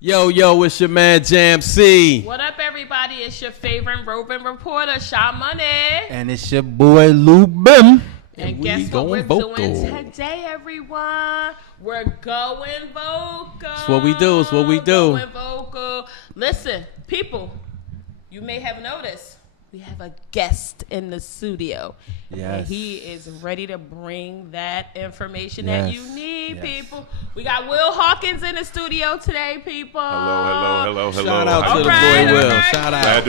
Yo, it's your man Jam C. What up, everybody? It's your favorite roving reporter, Sha Money. And it's your boy Lou Bim. And guess what we're doing today, everyone? We're going vocal. That's what we do. Going vocal. Listen, people, you may have noticed we have a guest in the studio. Yes. And he is ready to bring that information that you need, people. We got Will Hawkins in the studio today, people. Hello. Shout out to the boy Will. Shout out. Glad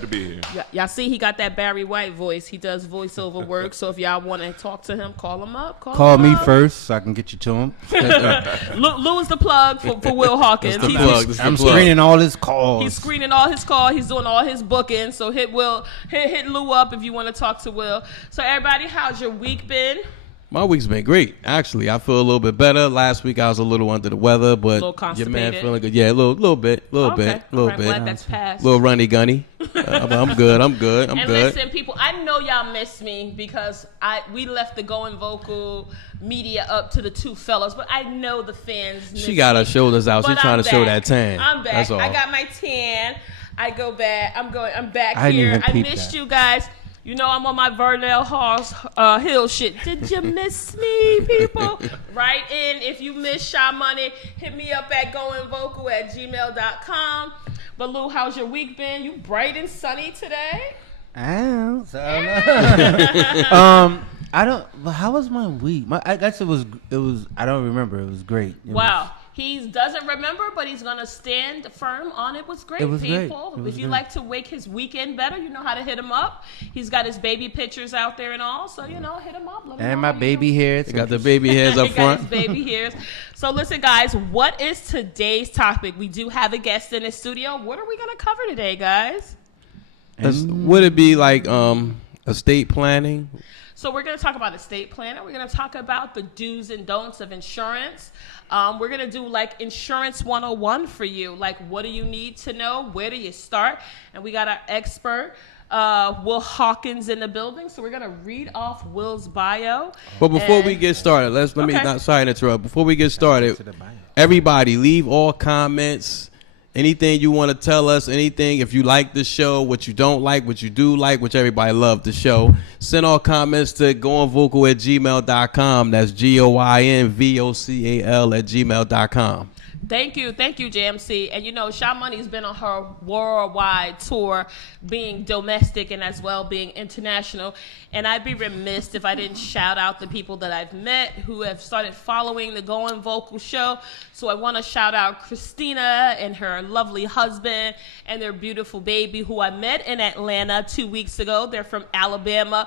to be here. Y'all see he got that Barry White voice. He does voiceover work. So if y'all want to talk to him, call him up. Call me first so I can get you to him. Lou is the plug for Will Hawkins. I'm screening all his calls. He's screening all his calls. He's doing all his bookings. So hit Lou up if you want to talk to Will. So everybody, how's your week been? My week's been great. Actually, I feel a little bit better. Last week I was a little under the weather, but your man feeling good. Yeah, a little bit. Glad that's passed. Little runny gunny. I'm good. I'm good. Listen, people, I know y'all miss me because we left the Going Vocal media up to the two fellas, but I know the fans. She got her shoulders out. She's trying to show that tan. I'm back. That's all. I got my tan. I go back. I'm back I here. I missed you guys. You know I'm on my Vernell Hill shit. Did you miss me, people? Write in if you miss Sha Money. Hit me up at goingvocal@gmail.com. But Lou, how's your week been? You bright and sunny today? How was my week? I guess it was. I don't remember. It was great. He doesn't remember, but he's going to stand firm on it. Was great, people. If you like to make his weekend better, you know how to hit him up. He's got his baby pictures out there and all, so, hit him up. And my baby hairs. He got the baby hairs up front. He got his baby hairs. So, listen, guys, what is today's topic? We do have a guest in the studio. What are we going to cover today, guys? Would it be like estate planning? So we're going to talk about estate planning. We're going to talk about the do's and don'ts of insurance. We're going to do like insurance 101 for you. Like, what do you need to know? Where do you start? And we got our expert, Will Hawkins, in the building. So we're going to read off Will's bio. But before we get started, sorry to interrupt. Before we get started, everybody leave all comments. Anything you want to tell us, anything, if you like the show, what you don't like, what you do like, which everybody loved the show, send all comments to goingvocal@gmail.com. That's GOINVOCAL@gmail.com. Thank you, JMC. And Sha Money's been on her worldwide tour, being domestic and as well being international. And I'd be remiss if I didn't shout out the people that I've met who have started following the Going Vocal show. So I want to shout out Christina and her lovely husband and their beautiful baby who I met in Atlanta 2 weeks ago. They're from Alabama.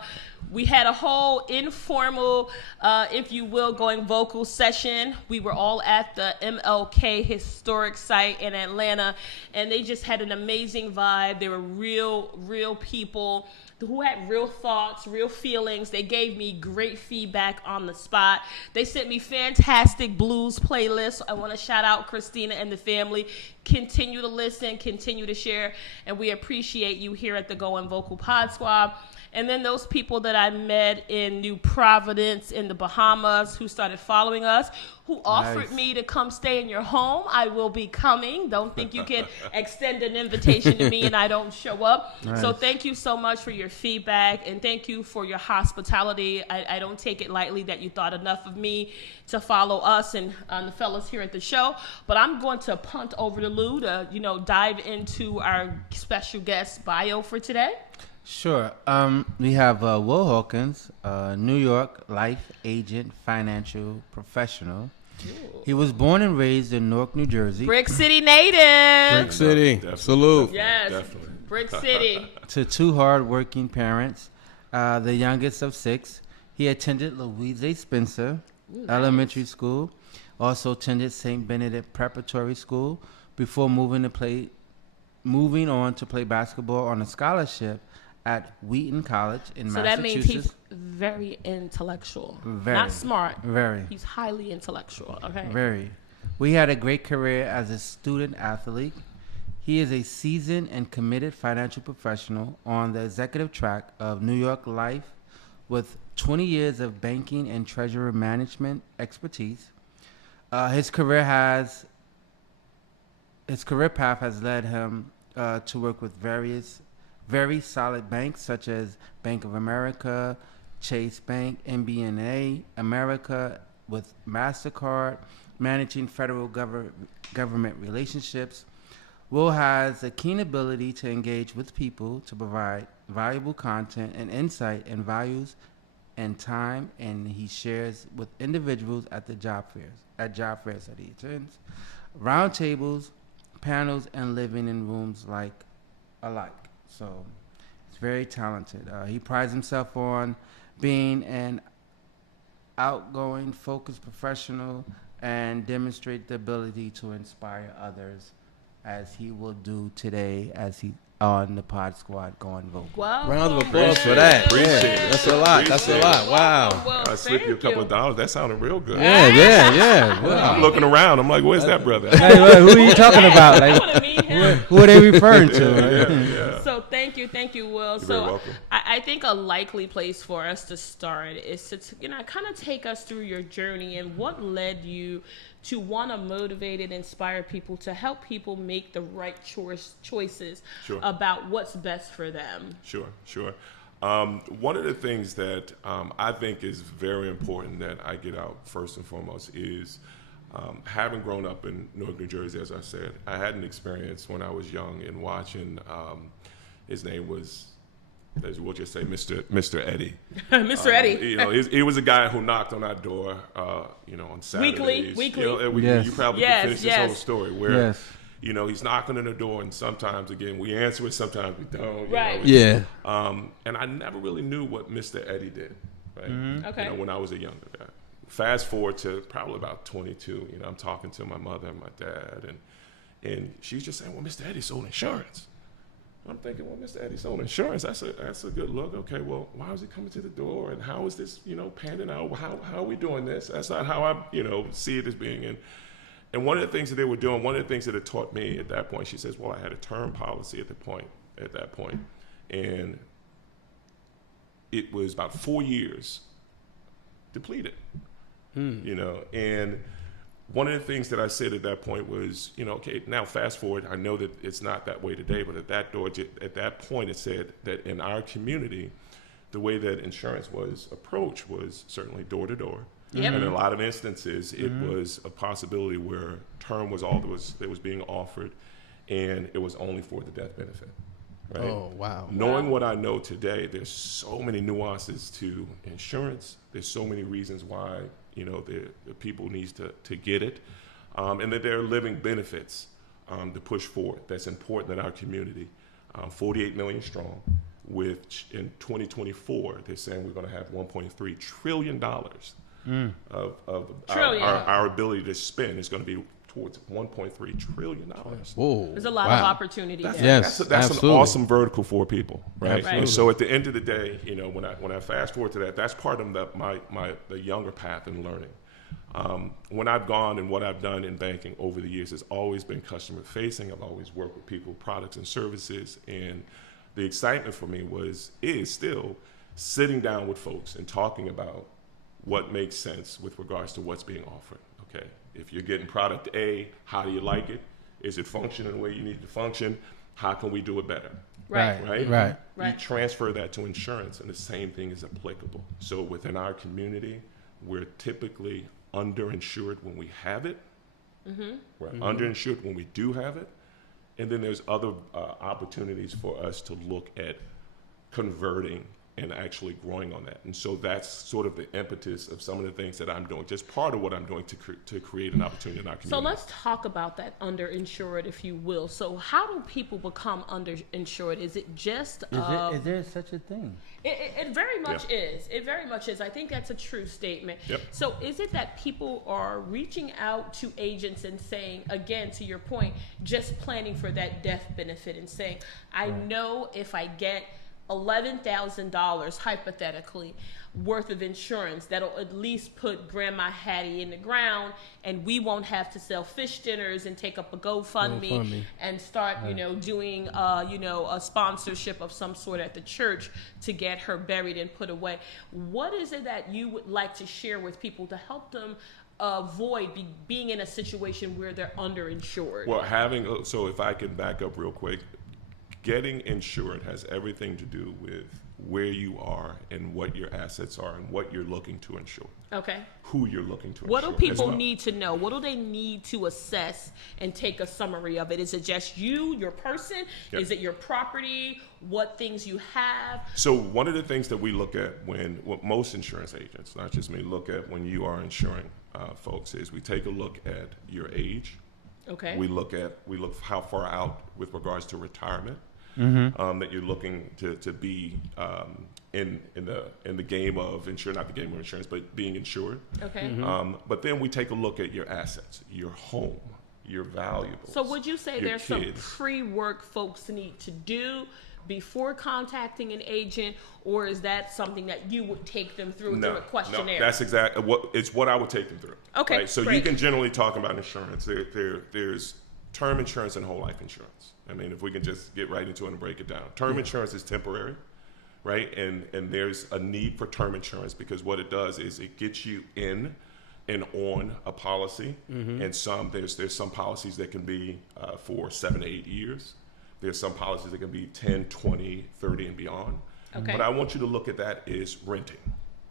We had a whole informal, if you will, Going Vocal session. We were all at the MLK historic site in Atlanta, and they just had an amazing vibe. They were real people who had real thoughts, real feelings. They gave me great feedback on the spot. They sent me fantastic blues playlists. I want to shout out Christina and the family. Continue to listen, continue to share, and we appreciate you here at the Going Vocal Pod Squad. And then those people that I met in New Providence in the Bahamas who started following us, who offered me to come stay in your home. I will be coming. Don't think you can extend an invitation to me and I don't show up. Nice. So thank you so much for your feedback, and thank you for your hospitality. I don't take it lightly that you thought enough of me to follow us and the fellas here at the show. But I'm going to punt over to Lou to, dive into our special guest bio for today. Sure. We have Will Hawkins, New York life agent, financial professional. Ooh. He was born and raised in Newark, New Jersey. Brick City native. Brick City. Salute. Yes. Definitely. Brick City. To two hard-working parents, the youngest of six. He attended Louise A. Spencer Elementary School. Also attended St. Benedict Preparatory School before moving on to play basketball on a scholarship at Wheaton College in Massachusetts. So that means he's very intellectual. Very. Not smart. Very. He's highly intellectual. Okay. Very. We had a great career as a student athlete. He is a seasoned and committed financial professional on the executive track of New York Life with 20 years of banking and treasury management expertise. His career has his career path has led him to work with various very solid banks such as Bank of America, Chase Bank, MBNA, America, with MasterCard, managing federal government relationships. Will has a keen ability to engage with people to provide valuable content and insight and values and time, and he shares with individuals at job fairs that he attends, roundtables, panels, and living in rooms alike. So he's very talented. He prides himself on being an outgoing, focused professional and demonstrate the ability to inspire others, as he will do today as he on the Pod Squad going vocal. Wow. Round of applause for that. Appreciate Yeah, it. that's a lot. That's a lot. Wow. Well, I slipped you a couple of dollars. That sounded real good. Yeah. I'm Wow. looking around. I'm like, where's that brother? Hey, who are you talking about? I Like, want to meet him. who are they referring to? Yeah. So thank you, Will. You're So very welcome. I think a likely place for us to start is to kind of take us through your journey and what led you to want to motivate and inspire people to help people make the right choices Sure. about what's best for them. Sure. One of the things that I think is very important that I get out first and foremost is having grown up in Newark, New Jersey, as I said, I had an experience when I was young in watching, his name was, we'll just say Mr. Eddie. Mr. Eddie. He was a guy who knocked on our door, on Saturdays. Weekly. You probably Yes, could finish yes. this whole story where, Yes. he's knocking on the door, and sometimes, again, we answer it, sometimes we don't. Right. Yeah. And I never really knew what Mr. Eddie did, right? Mm-hmm. Okay. When I was a younger guy. Fast forward to probably about 22, I'm talking to my mother and my dad, and she's just saying, well, Mr. Eddie sold insurance. I'm thinking, well, Mr. Eddie sold insurance. That's a good look. Okay, well, why is he coming to the door, and how is this, panning out? How are we doing this? That's not how I, see it as being. And one of the things that they were doing, one of the things that it taught me at that point, she says, well, I had a term policy at that point, and it was about 4 years depleted, and one of the things that I said at that point was, okay, now fast forward, I know that it's not that way today, but at that point it said that in our community, the way that insurance was approached was certainly door to door. Yep. And in a lot of instances, it was a possibility where term was all that was being offered, and it was only for the death benefit. Right? Oh, wow. Knowing what I know today, there's so many nuances to insurance. There's so many reasons why, the people needs to get it, and that there are living benefits to push forward. That's important in our community. 48 million strong, which in 2024, they're saying we're going to have $1.3 trillion of our ability to spend is going to be towards $1.3 trillion. Whoa. There's a lot of opportunity there. Yes, That's an absolutely. awesome vertical for people, right? Absolutely. And so at the end of the day, when I fast forward to that, that's part of the younger path in learning. When I've gone and what I've done in banking over the years has always been customer facing. I've always worked with people, products, and services, and the excitement for me is still sitting down with folks and talking about what makes sense with regards to what's being offered. Okay, if you're getting product A, how do you like it? Is it functioning the way you need it to function? How can we do it better? Right. Right? Right. You transfer that to insurance, and the same thing is applicable. So within our community, we're typically underinsured when we have it. We're underinsured when we do have it. And then there's other opportunities for us to look at converting and actually growing on that. And so that's sort of the impetus of some of the things that I'm doing, just part of what I'm doing to create an opportunity in our community. So let's talk about that underinsured, if you will. So how do people become underinsured? Is it just... Is there such a thing? It very much is. It very much is. I think that's a true statement. Yep. So is it that people are reaching out to agents and saying, again, to your point, just planning for that death benefit and saying, I know if I get $11,000 hypothetically worth of insurance that'll at least put Grandma Hattie in the ground, and we won't have to sell fish dinners and take up a GoFundMe and start, doing, a sponsorship of some sort at the church to get her buried and put away. What is it that you would like to share with people to help them avoid being in a situation where they're underinsured? Well, so if I can back up real quick, getting insured has everything to do with where you are and what your assets are and what you're looking to insure. Okay. Who you're looking to What insure. do people need to know? What do they need to assess and take a summary of it? Is it just you, your person? Yep. Is it your property? What things you have? So one of the things that we look at what most insurance agents, not just me, look at when you are insuring folks is we take a look at your age. Okay. We look how far out with regards to retirement. That you're looking to be in the game of insurance, not the game of insurance, but being insured. Okay. But then we take a look at your assets, your home, your valuables. So would you say your there's kids. some pre-work folks need to do before contacting an agent, or is that something that you would take them through a questionnaire? No, that's exactly what I would take them through. Okay. Right? So great. you can generally talk about insurance. There's term insurance and whole life insurance. I mean, if we can just get right into it and break it down. Term insurance is temporary, right? And there's a need for term insurance because what it does is it gets you in and on a policy. And there's some policies that can be for 7 to 8 years. There's some policies that can be 10, 20, 30 and beyond. Okay. But I want you to look at that as renting.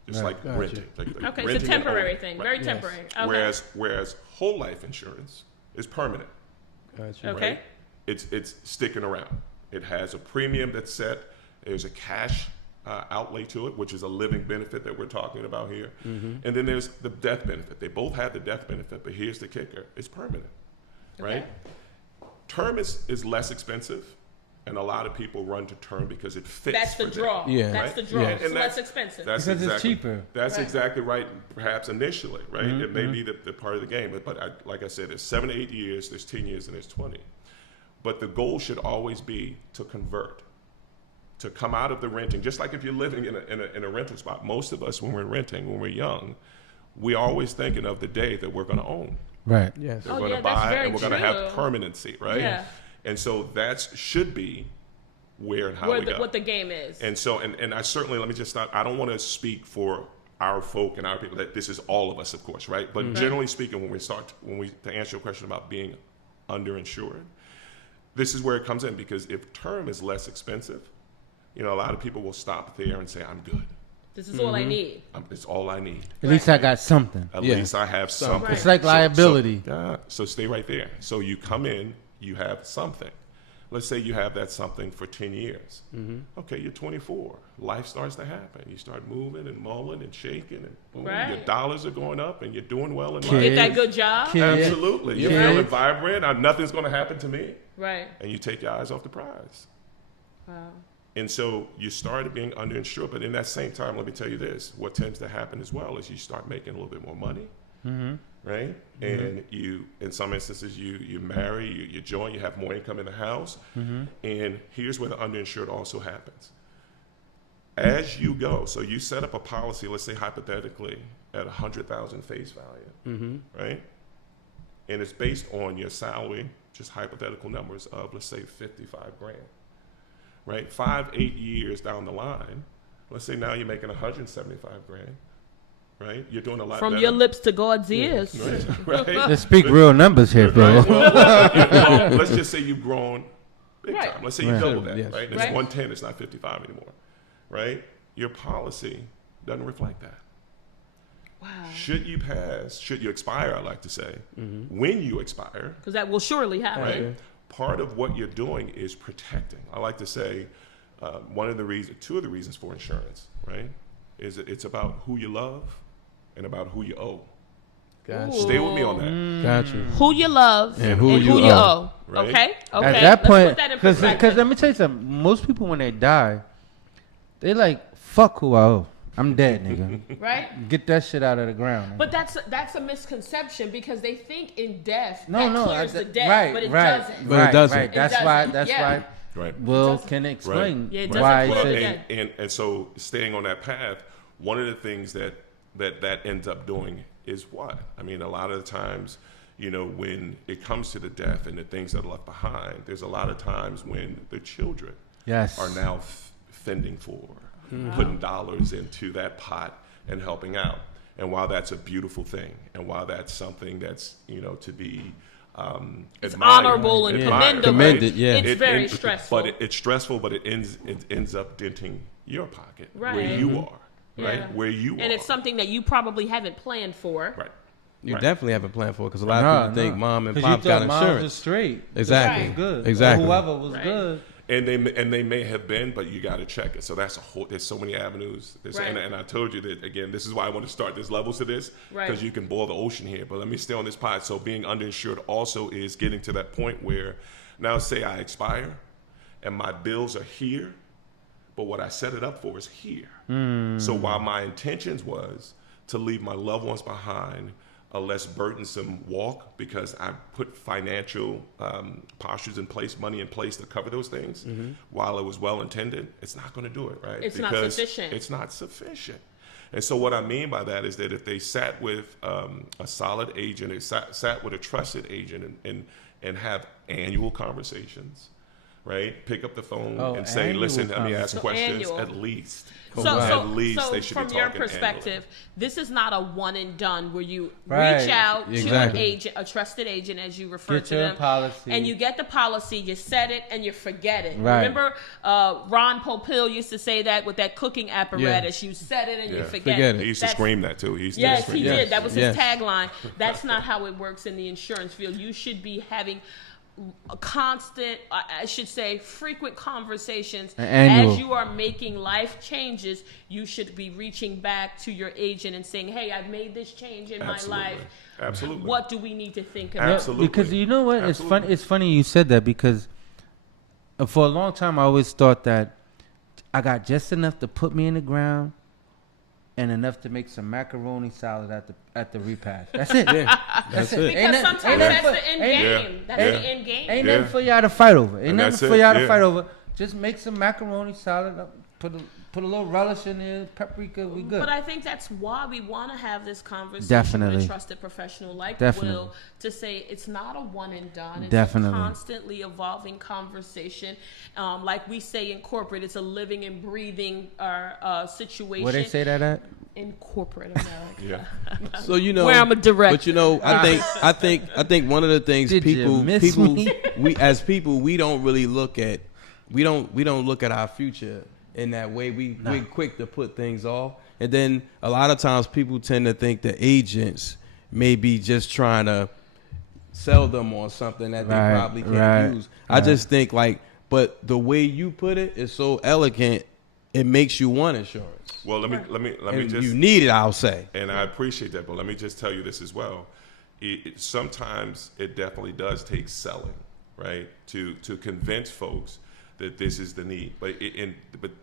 Just like renting. Like Okay, renting it's a temporary and thing. owning, Very right? temporary. Okay. Whereas whole life insurance is permanent. Gotcha. Okay. Right? It's sticking around. It has a premium that's set. There's a cash outlay to it, which is a living benefit that we're talking about here. And then there's the death benefit. They both have the death benefit, but here's the kicker. It's permanent, right? Okay. Term is less expensive, and a lot of people run to term because it fits. That's the for them. draw. Yeah. That's Right? the draw. Yeah. It's And less expensive. That's Because it's exactly, cheaper. That's Right. exactly right, perhaps initially, right? It may be the part of the game, but like I said, there's 7 to 8 years, there's 10 years, and there's 20. But the goal should always be to convert, to come out of the renting. Just like if you're living in a rental spot, most of us, when we're renting, when we're young, we're always thinking of the day that we're going to own. Right. Yes. That Oh, we're going yeah, to that's buy, very and we're going to have true. permanency, right? Yeah. And so that should be where and how we go. What the game is. And so, and I certainly, let me just stop. I don't want to speak for our folk and our people that this is all of us, of course, right? But generally speaking, to answer your question about being underinsured, this is where it comes in, because if term is less expensive, a lot of people will stop there and say, I'm good. This is all I need. It's all I need. At least I got something. At Yeah. least I have something. It's like liability. So stay right there. So you come in, you have something. Let's say you have that something for 10 years. Okay, you're 24. Life starts to happen. You start moving and mulling and shaking, and boom, Right. your dollars are going up, and you're doing well in You life. get that good job. Kids. Absolutely. You're Yeah. feeling vibrant. Nothing's going to happen to me. Right. And you take your eyes off the prize. Wow. And so you started being underinsured, but in that same time, let me tell you this: what tends to happen as well is you start making a little bit more money, right? And you, in some instances, you marry, you join, you have more income in the house. And here's where the underinsured also happens. As you go, so you set up a policy, let's say hypothetically at $100,000 face value, right? And it's based on your salary, just hypothetical numbers of, let's say, 55 grand. Right, 5-8 years down the line, let's say now you're making 175 grand, right? You're doing a lot From better. your lips to God's ears. Right? Let's speak real numbers here, bro. Right? Well, let's just say you've grown big Right. time. Let's say you Right. double that, Yes. right? It's Right. 110, it's not 55 anymore, right? Your policy doesn't reflect that. Wow. Should you expire, I like to say, when you expire, Because that will surely happen. right? Part of what you're doing is protecting. I like to say two of the reasons for insurance, right, is that it's about who you love and about who you owe. Gotcha. Stay with me on that. Gotcha. Who you love And who you owe. owe. Right? Okay. Okay. At that Let's point, put that in because perspective. let me tell you something. Most people, when they die, they like, fuck who I owe. I'm dead, nigga. Right. Get that shit out of the ground. But that's a misconception, because they think in death no, that clears the debt, right, but it right, doesn't. But it doesn't. Right. It That's doesn't. why. That's Yeah. why Right. Will can explain Right. Yeah, it why. doesn't He clear said, and so staying on that path, one of the things that ends up doing is what? I mean, a lot of the times, you know, when it comes to the death and the things that are left behind, there's a lot of times when the children yes. are now fending for, putting dollars into that pot and helping out. And while that's a beautiful thing, and while that's something that's, you know, to be it's admired, honorable and admired, commended, right? yeah. It's very stressful. But it's stressful, but it ends up denting your pocket Right. where you are, right? Yeah. Where you are. And it's something that you probably haven't planned for. Right. You Right. definitely haven't planned for it because a lot of people think mom and 'Cause pop you got thought moms was insurance. straight. Exactly. Right. Good. Exactly. Or whoever was Right. good. And they may have been, but you got to check it. So that's there's so many avenues. Right. And I told you that, again, this is why I want to start. There's levels to this Right. because you can boil the ocean here. But let me stay on this pod. So being underinsured also is getting to that point where now say I expire and my bills are here, but what I set it up for is here. So while my intentions was to leave my loved ones behind a less burdensome walk because I put financial postures in place, money in place to cover those things, while it was well intended, it's not going to do it, right? It's not sufficient. It's not sufficient. And so what I mean by that is that if they sat with a solid agent, they sat with a trusted agent and have annual conversations, right? Pick up the phone and say, annual listen, let me ask So questions annual. at least. So At least so they should from be your talking perspective, this is not a one and done where you Right. reach out to an Exactly. agent, a trusted agent, as you refer Get to your them, policy. and you get the policy, you set it, and you forget it. Right. Remember, Ron Popeil used to say that with that cooking apparatus, you set it and you Yeah. forget Forget it. it. He used to That's- scream that too. He used to Yes, scream he that. did. That was his Yes. tagline. That's not how it works in the insurance field. You should be having a constant, I should say, frequent conversations. Annual. As you are making life changes, you should be reaching back to your agent and saying, hey, I've made this change in Absolutely. my life. Absolutely. What do we need to think about? Absolutely. Because you know what? It's Absolutely. funny. It's funny you said that because for a long time I always thought that I got just enough to put me in the ground and enough to make some macaroni salad at the repast. That's it. That's it. Because sometimes that's the end game. Yeah. That's Yeah. the end game. Ain't Yeah. nothing for y'all to fight over. Ain't And nothing that's for it, y'all to yeah. fight over. Just make some macaroni salad up. Put a little relish in there, paprika. We good. But I think that's why we want to have this conversation with Definitely. a trusted professional like Definitely. Will to say it's not a one and done. It's Definitely. a constantly evolving conversation. Like we say in corporate, it's a living and breathing situation. Where they say that at? In corporate America. Yeah. So you know, Where I'm a director. But you know, I think one of the things Did you miss me? we as people we don't really look at we don't look at our future in that way. We're quick to put things off, and then a lot of times people tend to think the agents may be just trying to sell them on something that they Right, probably can't right, use. I just think but the way you put it is so elegant. It makes you want insurance. Well, let me And just you need it, I'll say. and I appreciate that, but let me just tell you this as well. Sometimes it definitely does take selling, right, to convince folks that this is the need. But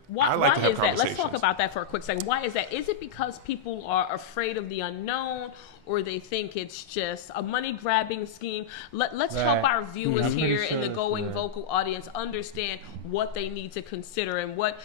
Why, I like to why have is that? Let's conversations. talk about that for a quick second. Why is that? Is it because people are afraid of the unknown, or they think it's just a money grabbing scheme? Let's help Right. our viewers I'm pretty here sure in the it's Going that. Vocal audience understand what they need to consider and what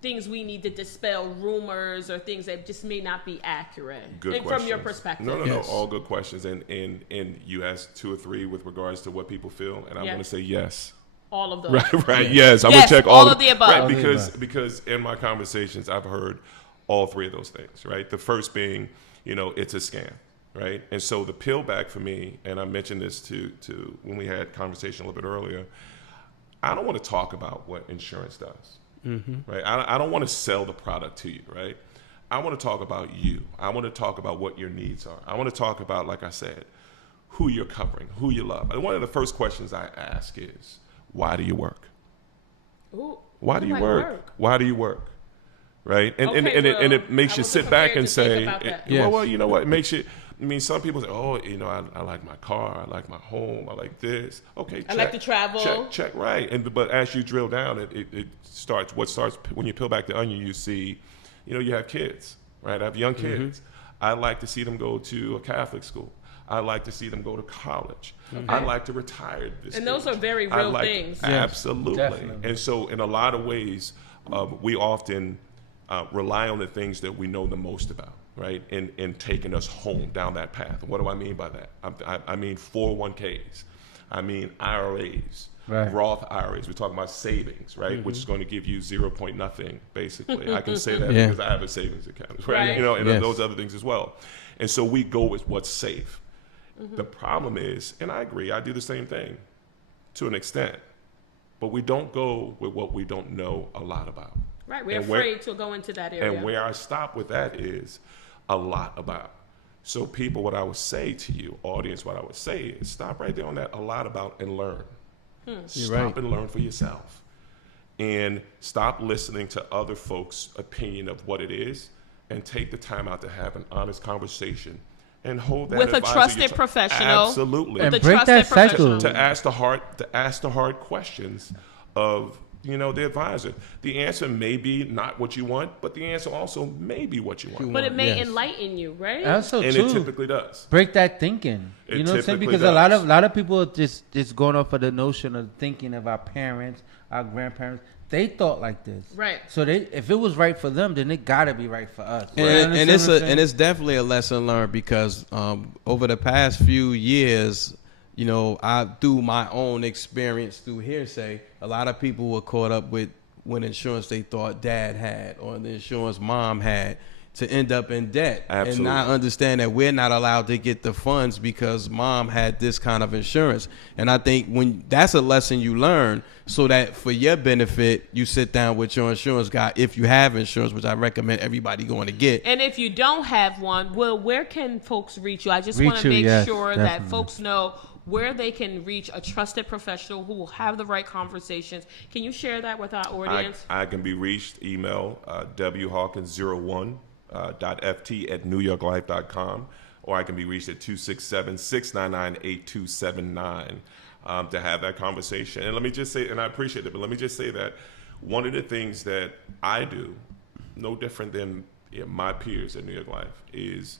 things we need to dispel, rumors or things that just may not be accurate. Good And from your questions. perspective. No, Yes. all good questions. And you asked 2 or 3 with regards to what people feel, and I'm Yeah. going to say yes. All of those. Right. Yes, I'm Yes, gonna check all of the above. Right, All of the because in my conversations, I've heard all 3 of those things. Right. The first being, it's a scam. Right. And so the peel back for me, and I mentioned this to when we had conversation a little bit earlier. I don't want to talk about what insurance does. Right. I don't want to sell the product to you. Right. I want to talk about you. I want to talk about what your needs are. I want to talk about, like I said, who you're covering, who you love. And one of the first questions I ask is, why do you work? Ooh, Why do you I work? Why do you work? Right? And Okay, and it Will, makes I you wasn't sit back prepared and to think say, about that. Yes. well, you know what? It makes you, some people say, oh, I like my car, I like my home, I like this. Okay, check. I like to travel. Check, right. But as you drill down, it starts, when you peel back the onion, you see, you have kids, right? I have young kids. I like to see them go to a Catholic school. I like to see them go to college. I like to retire at this And those age. are very I real like- things. Yes, Absolutely. definitely. And so in a lot of ways, we often rely on the things that we know the most about, right? In taking us home down that path. What do I mean by that? I mean 401ks. I mean IRAs. Right. Roth IRAs. We're talking about savings, right? Which is going to give you 0 point nothing, basically. I can say that Yeah. because I have a savings account, right? Right. You know, and Yes. those other things as well. And so we go with what's safe. The problem is, and I agree, I do the same thing to an extent, but we don't go with what we don't know a lot about. Right, we're And where- afraid to go into that area. And where I stop with that is a lot about. So people, what I would say to you, audience, what I would say is stop right there on that a lot about and learn. Stop right. and learn for yourself. And stop listening to other folks' opinion of what it is and take the time out to have an honest conversation and hold that With a advisor trusted you're ta- professional. Absolutely. With And a break trusted that cycle. professional. to ask the hard questions of the advisor. The answer may be not what you want, but the answer also may be what you want. But it may Yes. enlighten you, right? Also, And too, it typically does. break that thinking. It You know what I'm saying? typically Because a does. lot of people are just going off of the notion of thinking of our parents, our grandparents. They thought like this, Right. So if it was right for them, then it gotta be right for us. You And understand it's what I'm saying? it's definitely a lesson learned because over the past few years, I through my own experience through hearsay, a lot of people were caught up with when insurance they thought dad had or the insurance mom had to end up in debt Absolutely. and not understand that we're not allowed to get the funds because mom had this kind of insurance. And I think when that's a lesson you learn so that for your benefit, you sit down with your insurance guy if you have insurance, which I recommend everybody going to get. And if you don't have one, well, where can folks reach you? I just Reach want to you, make yes, sure definitely. that folks know where they can reach a trusted professional who will have the right conversations. Can you share that with our audience? I can be reached email whawkins01 .ft@newyorklife.com, or I can be reached at 267-699-8279 to have that conversation. And let me just say, and I appreciate it, but let me just say that one of the things that I do, no different than my peers at New York Life, is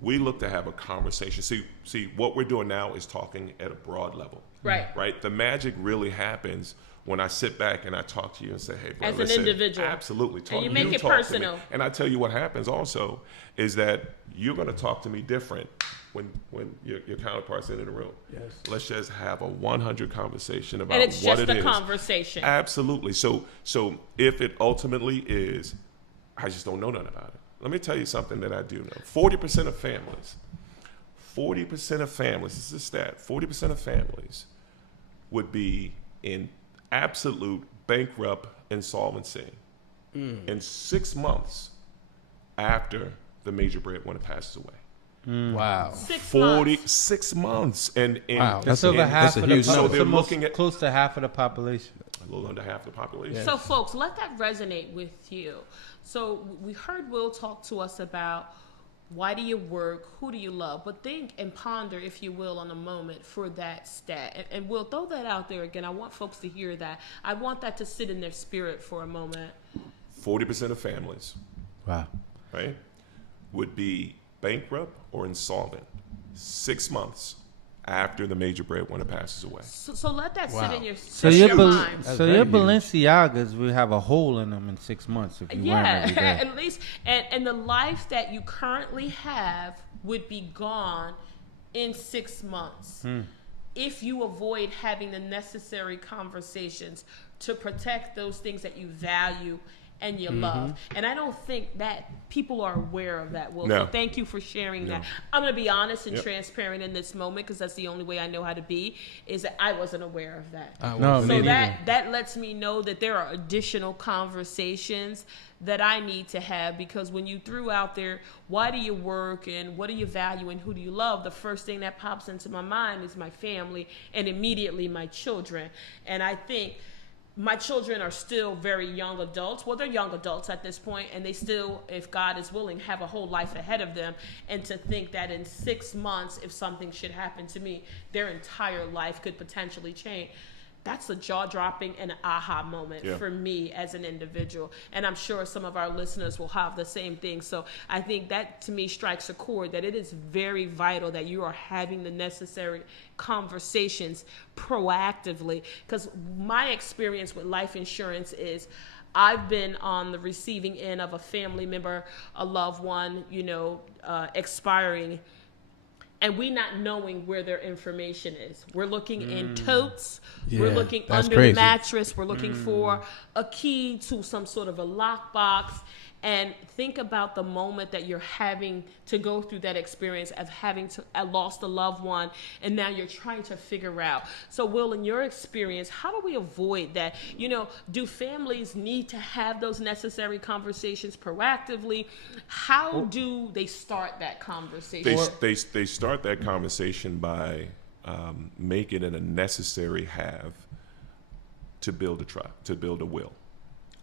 we look to have a conversation. See, what we're doing now is talking at a broad level. Right. Right? The magic really happens when I sit back and I talk to you and say, hey, bro, As an listen, individual. absolutely. Talk, And you make it talk to me. personal. And I tell you what happens also is that you're going to talk to me different when your counterpart's in the room. Yes. Let's just have a 100 conversation about And it's what just it a is. conversation. Absolutely. So if it ultimately is, I just don't know nothing about it. Let me tell you something that I do know. 40% of families, this is a stat, 40% of families would be in absolute bankrupt insolvency in 6 months after the major breadwinner passes away. Wow. 6 months. 6 months. And Wow. That's over half that's a of the huge number. so So they're almost looking at- close to half of the population. a little under half the population. So, folks, let that resonate with you. So, we heard Will talk to us about why do you work, who do you love, but think and ponder, if you will, on a moment for that stat. And we'll throw that out there again. I want folks to hear that. I want that to sit in their spirit for a moment. 40% of families, Wow. right, would be bankrupt or insolvent 6 months after the major breadwinner passes away. So let that sit in your, So sit in your your mind. That's so very your huge. Balenciagas will have a hole in them in 6 months if you wear them every Yeah, day. at least, and the life that you currently have would be gone in 6 months if you avoid having the necessary conversations to protect those things that you value and you love. And I don't think that people are aware of that, Will. No. So thank you for sharing that. I'm going to be honest and Yep. transparent in this moment because that's the only way I know how to be, is that I wasn't aware of that. No, So me that lets me know that there are additional conversations that I need to have, because when you threw out there, why do you work and what do you value and who do you love, the first thing that pops into my mind is my family and immediately my children. And I think my children are still very young adults. Well, they're young adults at this point, and they still, if God is willing, have a whole life ahead of them. And to think that in 6 months, if something should happen to me, their entire life could potentially change. that's a jaw-dropping and an aha moment for me as an individual. And I'm sure some of our listeners will have the same thing. So I think that, to me, strikes a chord that it is very vital that you are having the necessary conversations proactively. Because my experience with life insurance is I've been on the receiving end of a family member, a loved one, expiring, and we not knowing where their information is. We're looking in totes. We're looking under the mattress. We're looking for a key to some sort of a lockbox. And think about the moment that you're having to go through that experience of having to lost a loved one, and now you're trying to figure out. So, Will, in your experience, how do we avoid that? Do families need to have those necessary conversations proactively? How do they start that conversation? They start that conversation by making it a necessary have to build a will.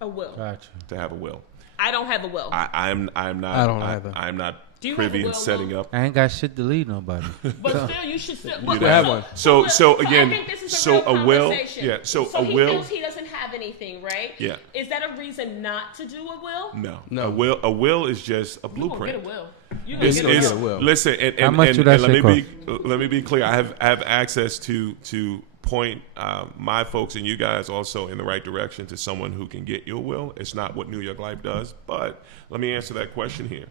A will. Gotcha. To have a will. I don't have a will. I'm not. I don't either. I'm not Do you privy have a in will, setting Will? up. I ain't got shit to leave nobody. But still, you should still. should have one. So again, I think this is so a real a will. conversation. Yeah. So a he will. feels he doesn't have anything, right? Yeah. Is that a reason not to do a will? No. A will is just a You blueprint. gonna get a will. You It's, gonna get a a will. will. Listen, How much do that shit let me be clear. I have access to point my folks and you guys also in the right direction to someone who can get you a will. It's not what New York Life does, but let me answer that question here.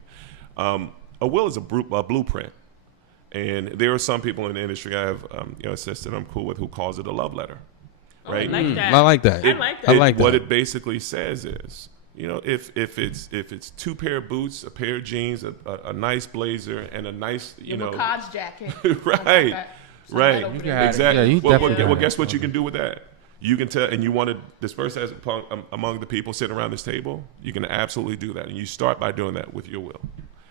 A will is a blueprint, and there are some people in the industry I have a sister I'm cool with who calls it a love letter, right? I like that. I like that. I like that. I like that. What it basically says is, if it's two pair of boots, a pair of jeans, a nice blazer, and a nice, Your Bacard's jacket. right. Right, You can have it. exactly. Yeah, you definitely well, can guess have what you can do with that? You can tell, and you want to disperse as among the people sitting around this table. You can absolutely do that, and you start by doing that with your will.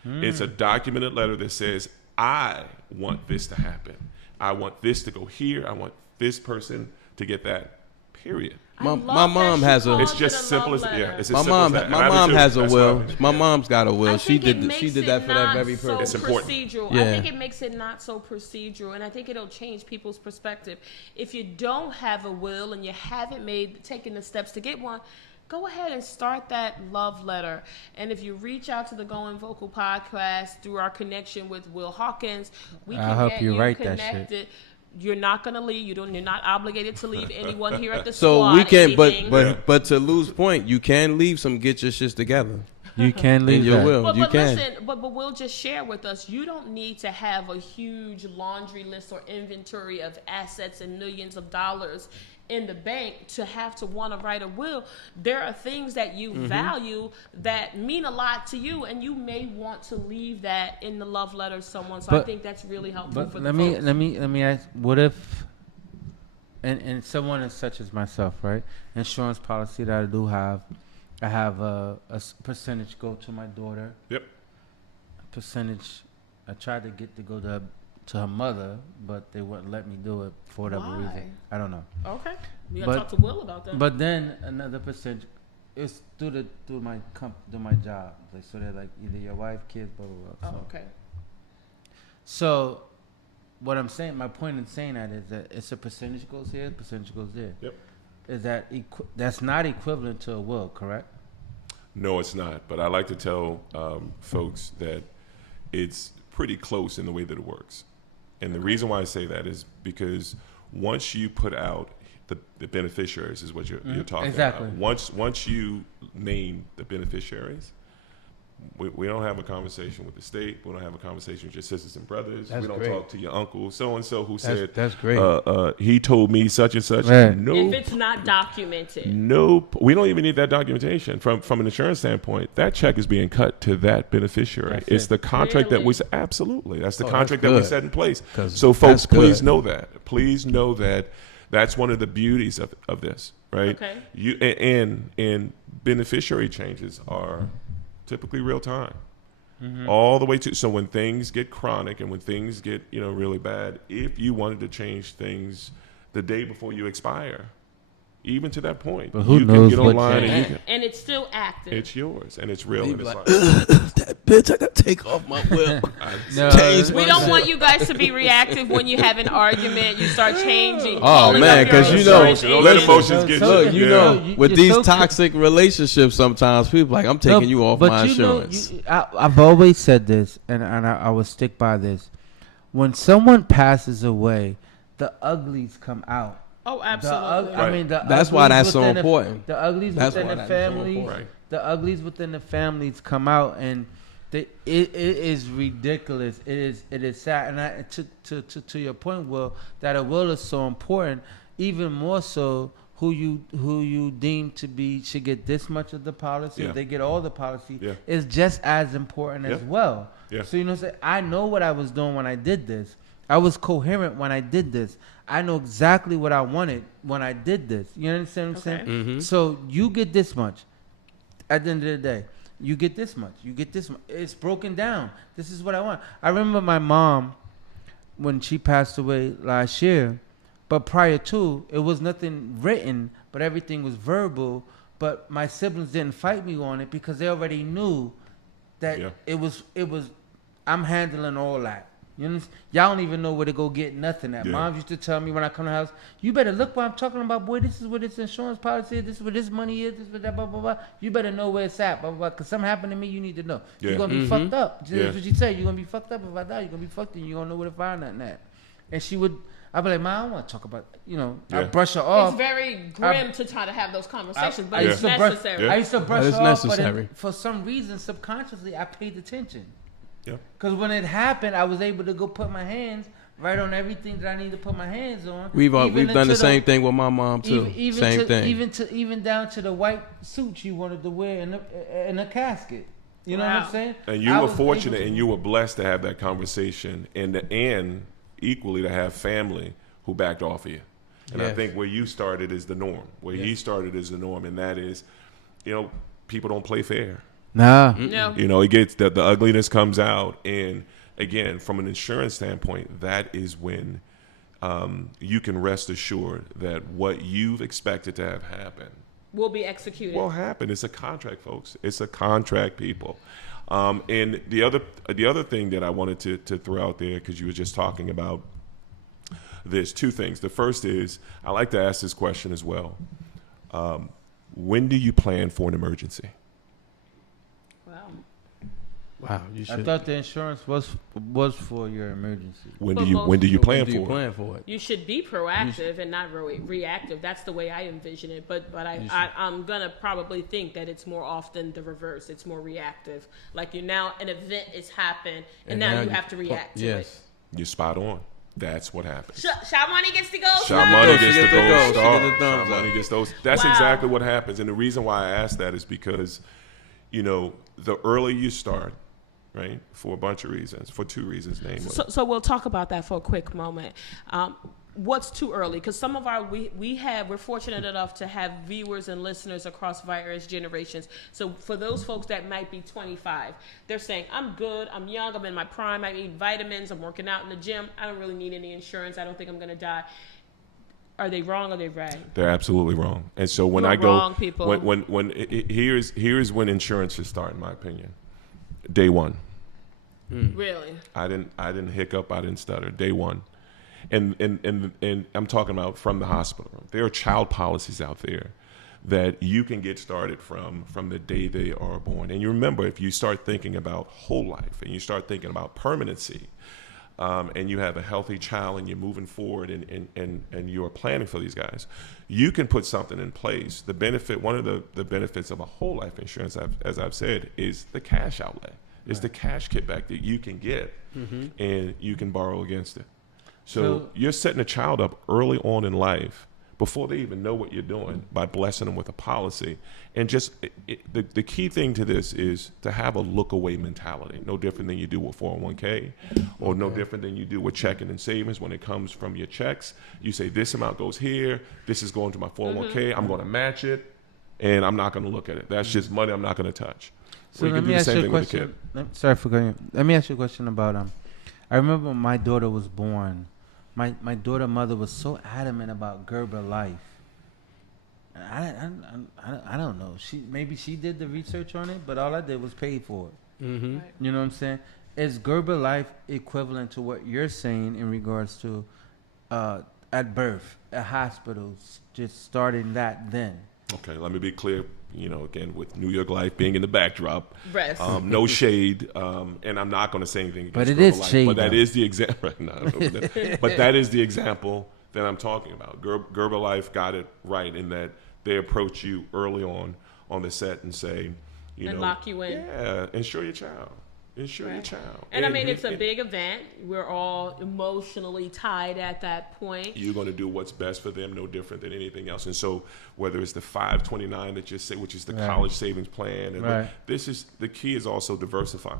It's a documented letter that says, "I want this to happen. I want this to go here. I want this person to get that." Period. My mom has a. It's just simple as It's as My simple mom, as that. my And I do mom too. has a That's will. why- My mom's got a will. I She think did. She did that for that very person. It's important. Procedural. Yeah. I think it makes it not so procedural, and I think it'll change people's perspective. If you don't have a will and you haven't taken the steps to get one, go ahead and start that love letter. And if you reach out to the Going Vocal podcast through our connection with Will Hawkins, we I'll can help get you you write that connected. shit. You're not gonna leave. You're not obligated to leave anyone here at the So squad. we can, anything. but to lose point, you can leave some. Get your shits together. You can leave In your that. will. But, You but can. listen, but Will just share with us, you don't need to have a huge laundry list or inventory of assets and millions of dollars in the bank to have to want to write a will. There are things that you value that mean a lot to you, and you may want to leave that in the love letter to someone. So I But- think that's really helpful But for let the me folks. let me ask, what if and someone as such as myself, right? Insurance policy that I do have, I have a percentage go to my daughter. Yep. Percentage I tried to get to go to her mother, but they wouldn't let me do it for whatever Why? reason. I don't know. Okay, we gotta But- talk to Will about that. But then another percentage is through my job. Like, so they're like either your wife, kids, blah blah blah. oh, okay. So what I'm saying, my point in saying that is that it's a percentage goes here, percentage goes there. Yep. Is that that's not equivalent to a will, correct? No, it's not. But I like to tell folks that it's pretty close in the way that it works. And the reason why I say that is because once you put out the beneficiaries is what you're talking Exactly. about. Once you name the beneficiaries, we don't have a conversation with the state. We don't have a conversation with your sisters and brothers. That's we don't great. talk to your uncle so-and-so who said, That's great. he told me such and such. Right. No, If it's not documented. Nope. We don't even need that documentation from an insurance standpoint. That check is being cut to that beneficiary. That's It's it. the contract that Really? we absolutely. That's the Oh, contract that's that we good. set in place. 'Cause So folks, that's good. please know that. Please know that that's one of the beauties of this, right? Okay. You and beneficiary changes are typically real time. All the way to, so when things get chronic and when things get really bad, if you wanted to change things the day before you expire, even to that point, But who you knows can get what online and you changed? can, And it's still active. it's yours and it's real and Be it's like, like, that bitch, I got to take off my whip. No, Change We my don't shit. want you guys to be reactive when you have an argument. You start changing. Oh, calling man, up your 'cause you know- insurance Don't let agent. emotions get Look, you. you Yeah. know, with you're these so toxic relationships, sometimes people like, I'm taking you off but my you know, insurance. I've always said this, and I will stick by this. When someone passes away, the uglies come out. Oh, absolutely. I mean, the That's why uglies that's so within important. The uglies That's within why the that is so families, important. Right. the uglies within the families come out, and it is ridiculous. It is sad. And to your point, Will, that a will is so important. Even more so, who you deem to be should get this much of the policy. Yeah. If they get all the policy, Yeah. is just as important as Yeah. well. Yeah. So I know what I was doing when I did this. I was coherent when I did this. I know exactly what I wanted when I did this. You understand what I'm Okay. saying? Mm-hmm. So you get this much. At the end of the day, you get this much. You get this much. It's broken down. This is what I want. I remember my mom when she passed away last year, but prior to, it was nothing written, but everything was verbal. But my siblings didn't fight me on it because they already knew that Yeah. it was. I'm handling all that. You know, y'all don't even know where to go get nothing at. Yeah. Mom used to tell me when I come to the house, you better look what I'm talking about, boy. This is what this insurance policy is. This is what this money is. This is what that, blah, blah, blah. You better know where it's at, blah, blah, blah. Because something happened to me, you need to know. Yeah. You're going to be fucked up. Just Yeah. what she said. You're going to be fucked up if I die. You're going to be fucked and you don't know where to find nothing at. And she would, I'd be like, Mom, I don't want to talk about, Yeah. I'd brush her off. It's very grim to try to have those conversations, but I it's used to brush- necessary. Yeah. I used to brush That is her off, necessary. but for some reason, subconsciously, I paid attention. Yeah. Because when it happened, I was able to go put my hands right on everything that I need to put my hands on. We've Even done the into same thing with my mom too. Same thing. Even down to the white suit she wanted to wear in a casket. You know what Wow. I'm saying? And you I were was fortunate able to- and you were blessed to have that conversation and equally to have family who backed off of you. And I Yes. think where you started is the norm. Where he started is the norm, and that is, people don't play fair. Nah. No. It gets the ugliness comes out, and again, from an insurance standpoint, that is when you can rest assured that what you've expected to have happen Will be executed. will happen. It's a contract, folks. It's a contract, people. And the other thing that I wanted to throw out there, because you were just talking about this, two things. The first is I like to ask this question as well. When do you plan for an emergency? Wow. Wow, you I should. thought the insurance was for your emergency. When But do you most- when do you plan for it? plan for it? You should be proactive and not reactive. That's the way I envision it. But I'm gonna probably think that it's more often the reverse. It's more reactive. Like an event has happened, and now you have to react to yes. You're spot on. That's what happens. it. Sha Money gets to go. Shot star. money She gets the gets the gold gold. She star. gets the thumbs Shot up. money gets those. That's Wow. exactly what happens. And the reason why I ask that is because, the earlier you start, right, for a bunch of reasons, for two reasons, namely. So we'll talk about that for a quick moment. What's too early? Because some of we're fortunate enough to have viewers and listeners across various generations. So for those folks that might be 25, they're saying, I'm good, I'm young, I'm in my prime, I eat vitamins, I'm working out in the gym, I don't really need any insurance, I don't think I'm going to die. Are they wrong or are they right? They're absolutely wrong. And so when You're I go, wrong, people. here's when insurance should start, in my opinion. Day one. Really? I didn't hiccup. I didn't stutter. Day one. And I'm talking about from the hospital room. There are child policies out there that you can get started from the day they are born. And you remember, if you start thinking about whole life and you start thinking about permanency, and you have a healthy child and you're moving forward and you're planning for these guys, you can put something in place. The benefit, one of the benefits of a whole life insurance, as I've said, is the cash outlay. It's the cash kickback that you can get, and you can borrow against it. So you're setting a child up early on in life before they even know what you're doing by blessing them with a policy. And just the key thing to this is to have a look away mentality. No different than you do with 401k, or no different than you do with checking and savings. When it comes from your checks, you say this amount goes here, this is going to my 401k, I'm going to match it, and I'm not going to look at it. That's just money I'm not going to touch. So We let can do me the ask same you a thing with a question. kid. Sorry for going. Let me ask you a question about I remember when my daughter was born. My daughter mother was so adamant about Gerber Life. I don't know. Maybe she did the research on it, but all I did was pay for it. You know what I'm saying? Is Gerber Life equivalent to what you're saying in regards to at birth, at hospitals, just starting that then? Okay, let me be clear. Again, with New York Life being in the backdrop, Rest. no shade, and I'm not going to say anything against But it Gerber is Life, shade, but that though. is the example. But that is the example that I'm talking about. Gerber Life got it right in that they approach you early on the set and say, And lock you in. Yeah, insure your child. Insure your child. And I mean, it's a big event. We're all emotionally tied at that point. You're going to do what's best for them, no different than anything else. And so, whether it's the 529 that you say, which is the college savings plan, and this is the key is also diversifying,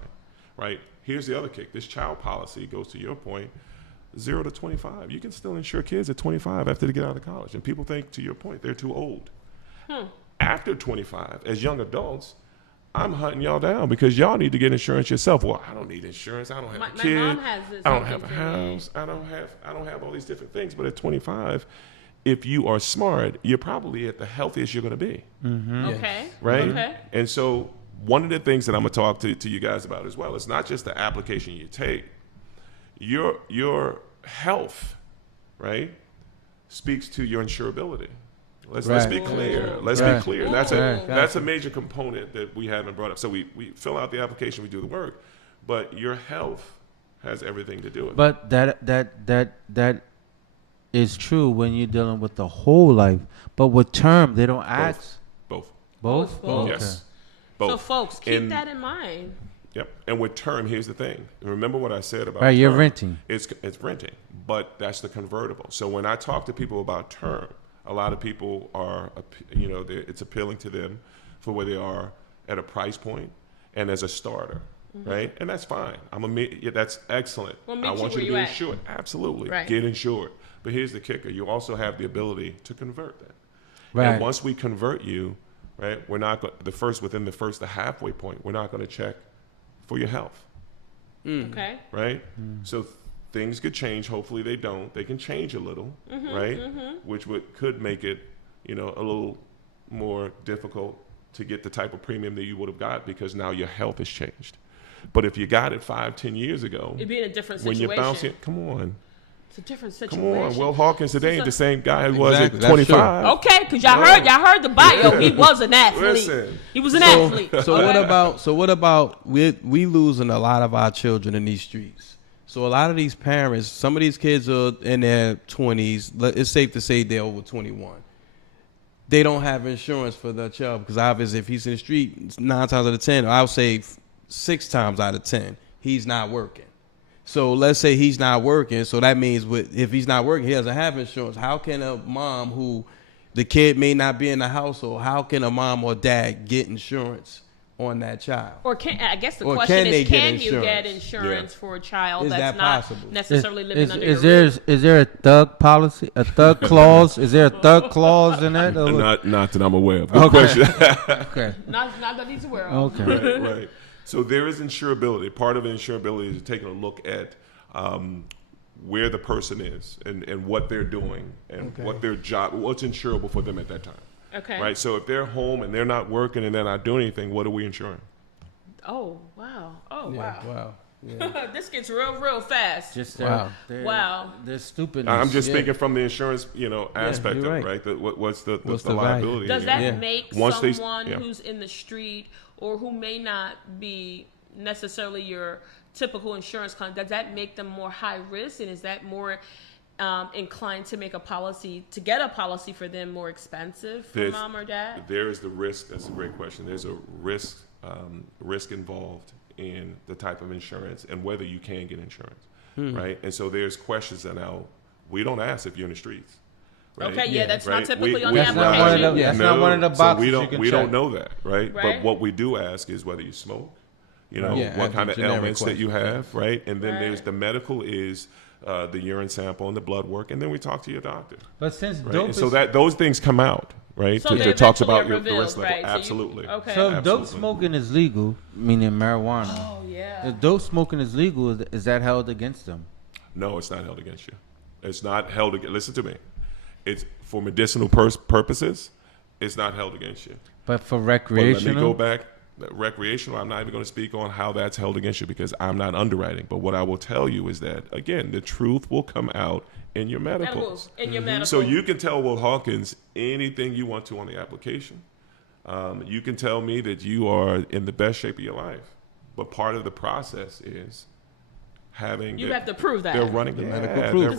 right? Here's the other kick: this child policy goes to your point, 0 to 25. You can still insure kids at 25 after they get out of college, and people think, to your point, they're too old. After 25, as young adults, I'm hunting y'all down because y'all need to get insurance yourself. Well, I don't need insurance. I don't have a kid. My mom has this. I don't have a house. I don't have all these different things. But at 25, if you are smart, you're probably at the healthiest you're going to be. Okay. Right? Okay. And so one of the things that I'm going to talk to you guys about as well, it's not just the application you take. Your health, right, speaks to your insurability. Let's be clear. Let's be clear. That's a major component that we haven't brought up. So we fill out the application, we do the work, but your health has everything to do with it. But that is true when you're dealing with the whole life. But with term, they don't ask. Both. Both? Both. Yes. So, Both. folks, keep that in mind. Yep. And with term, here's the thing. Remember what I said about Right, you're term. renting. It's renting, but that's the convertible. So when I talk to people about term, a lot of people are, it's appealing to them for where they are at a price point and as a starter, right? And that's fine. That's excellent. We'll I meet want you you to where be you at. insured. Absolutely. Right. Get insured. But here's the kicker. You also have the ability to convert that. Right. And once we convert you, right, we're not within the halfway point, we're not going to check for your health. Okay. Right? So things could change. Hopefully they don't. They can change a little, right? Which could make it, a little more difficult to get the type of premium that you would have got because now your health has changed. But if you got it 5-10 years ago, It'd be in a different when situation. you're bouncing, come on. It's a different Come situation. on. Will Hawkins today ain't the same guy who was Exactly, at that's 25. Okay, because y'all heard the bio. He was an athlete. Listen. He was an athlete. So what about we losing a lot of our children in these streets? So a lot of these parents, some of these kids are in their 20s. It's safe to say they're over 21. They don't have insurance for their child because obviously if he's in the street 9 times out of 10, or I'll say 6 times out of 10, he's not working. So let's say he's not working. So that means if he's not working, he doesn't have insurance. How can a mom who the kid may not be in the household, how can a mom or dad get insurance on that child? Or I guess the Or question can they is, get can you get insurance? insurance for a child Is that's that not possible? necessarily living under is your there roof? is there a thug policy, a thug clause? Is there a thug clause in that? Not that I'm aware of. Good question. Okay. Not that he's aware of. Okay. Right. So there is insurability. Part of insurability is taking a look at where the person is and what they're doing and what their job, what's insurable for them at that time. Okay. Right. So if they're home and they're not working and they're not doing anything, what are we insuring? Oh, wow. Oh, Yeah, wow. wow. Yeah. This gets real fast. Just Wow. Wow. They're stupid. I'm just speaking from the insurance, aspect you're of it, right. right? What's the the liability? Does that Yeah. make Once they- someone yeah. who's in the street or who may not be necessarily your typical insurance client, does that make them more high risk, and is that more inclined to get a policy for them more expensive for mom or dad? There is the risk. That's a great question. There's a risk involved in the type of insurance and whether you can get insurance, right? And so there's questions that now we don't ask if you're in the streets. Right? Okay, yeah, that's not Right? typically on we- the That's not one of application. the- that's not one of the So boxes we don't, you can we check. don't know that, right? Right. But what we do ask is whether you smoke, Yeah, what kind of generic ailments that you question. have, right? And then Right. there's the medical is the urine sample and the blood work, and then we talk to your doctor. But since Right? dope And is so that those things come out, right? So to they talks eventually about are the revealed, risk level. right? So you- Absolutely. okay. so if dope Absolutely. smoking is legal, meaning marijuana. Oh, yeah. If dope smoking is legal, is that held against them? No, it's not held against you. It's not held against. Listen to me. It's for medicinal purposes. It's not held against you. But for But let me recreational, go back. recreational, I'm not even going to speak on how that's held against you because I'm not underwriting. But what I will tell you is that, again, the truth will come out in your medicals. In your medical. So you can tell Will Hawkins anything you want to on the application. You can tell me that you are in the best shape of your life. But part of the process is you have to prove that. They're running the medical proof.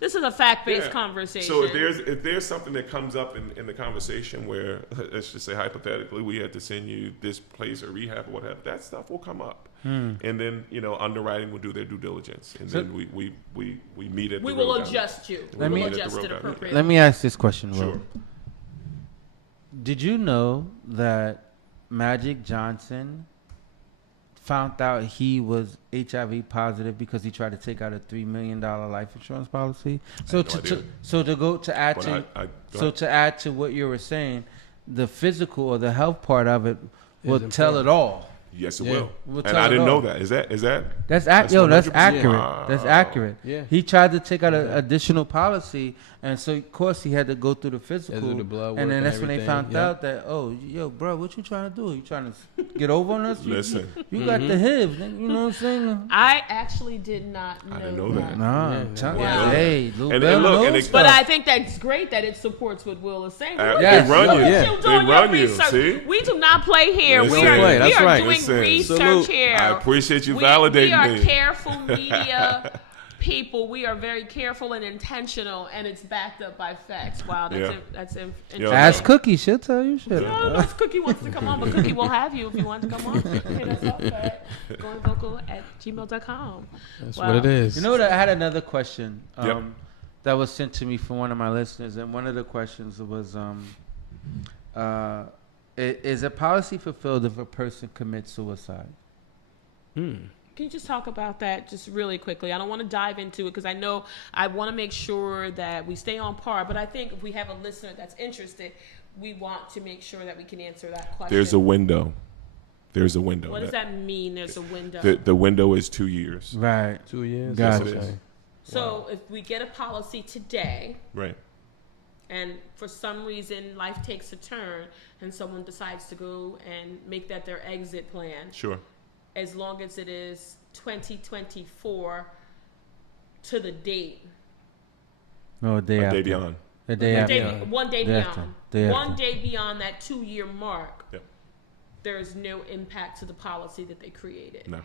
This is a fact-based conversation. So if there's something that comes up in the conversation where, let's just say hypothetically, we had to send you this place or rehab or whatever, that stuff will come up. And then, underwriting will do their due diligence. And then we meet at the We will adjust you. We will adjust it appropriately. Let me ask this question, Will. Sure. Did you know that Magic Johnson found out he was HIV positive because he tried to take out a $3 million life insurance policy? So to add to what you were saying, the physical or the health part of it will tell it all. Yes, it will. And I didn't know that. Is that? That's accurate. Wow. That's accurate. Yeah. He tried to take out an additional policy, and so of course he had to go through the physical. Do the blood work and then that's when they everything. found out that, yo, bro, what you trying to do? You trying to get over on us? Listen. You got the HIV. You know what I'm saying? I actually did not know I didn't know that. Nah. Wow. Hey, Lou And Bell look, knows But stuff. I think that's great that it supports what Will is saying. Yes. They run you. Look at you doing They your run you. research. See? We do not play here. Listen. We are, Play. That's we are right. doing Listen. research Salute. here. I appreciate you we validating are me. careful media people. We are very careful and intentional, and it's backed up by facts. Wow, that's interesting. Ask Cookie. She'll tell you shit. No, unless Cookie wants to come on, but Cookie will have you if you want to come on. Hit us up at goingvocal@gmail.com. That's what it is. You know what? I had another question Yep. that was sent to me from one of my listeners, and one of the questions was, is a policy fulfilled if a person commits suicide? Can you just talk about that just really quickly? I don't want to dive into it because I know I want to make sure that we stay on par, but I think if we have a listener that's interested, we want to make sure that we can answer that question. There's a window. What does that mean, there's a window? The window is 2 years. Right. 2 years. Gotcha. Yes, it is. So if we get a policy today, Right. and for some reason life takes a turn and someone decides to go and make that their exit plan, Sure. as long as it is 2024 to the date. No, a day A after. day beyond. A day after. One day Day beyond. after. Day One after. day beyond that 2-year mark, Yep. there is no impact to the policy that they created. No.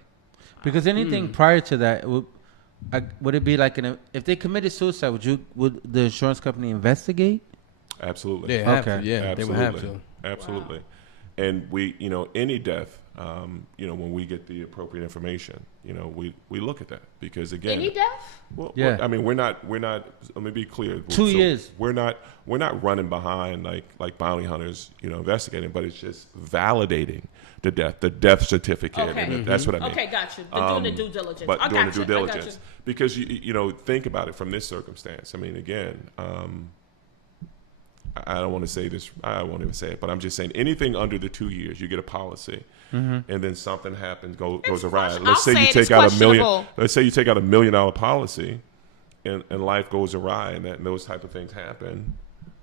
Because anything prior to that, would it be like if they committed suicide? Would the insurance company investigate? Absolutely. They have Okay. to. Yeah, Absolutely. they would have to. Absolutely. Wow. And we, any death, when we get the appropriate information, we look at that because again, Any death? well, Yeah. I mean, we're not. Let me be clear. 2 years. We're not running behind like bounty hunters, investigating, but it's just validating the death certificate. Okay. And that's what I mean. Okay, gotcha. They're doing the due diligence. But I doing the gotcha. due I gotcha. diligence because think about it from this circumstance. I mean, again, I don't want to say this. I won't even say it, but I'm just saying anything under the 2 years, you get a policy, and then something happens, goes awry. Let's say you take out $1 million. Let's say you take out $1 million policy, and life goes awry, and those type of things happen,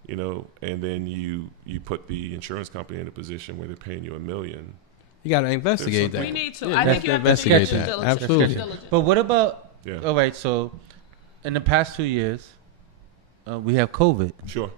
and then you put the insurance company in a position where they're paying you $1 million. You got to investigate that. We need to. Yeah, I think you have to do investigate your due that. diligence. Absolutely. Due diligence. But what about? Yeah. All right. So, in the past 2 years, we have COVID. Sure.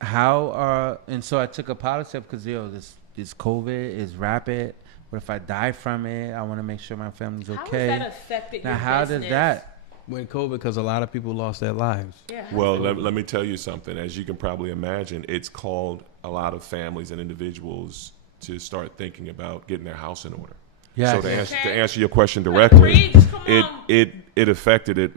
And so I took a policy up because this COVID is rapid. What if I die from it? I want to make sure my family's okay. How has that affected Now, your how business? did that? When COVID, because a lot of people lost their lives. Yeah. Well, let me tell you something. As you can probably imagine, it's called a lot of families and individuals to start thinking about getting their house in order. Yes. So to Okay. answer your question directly, Preach, come on. it affected it,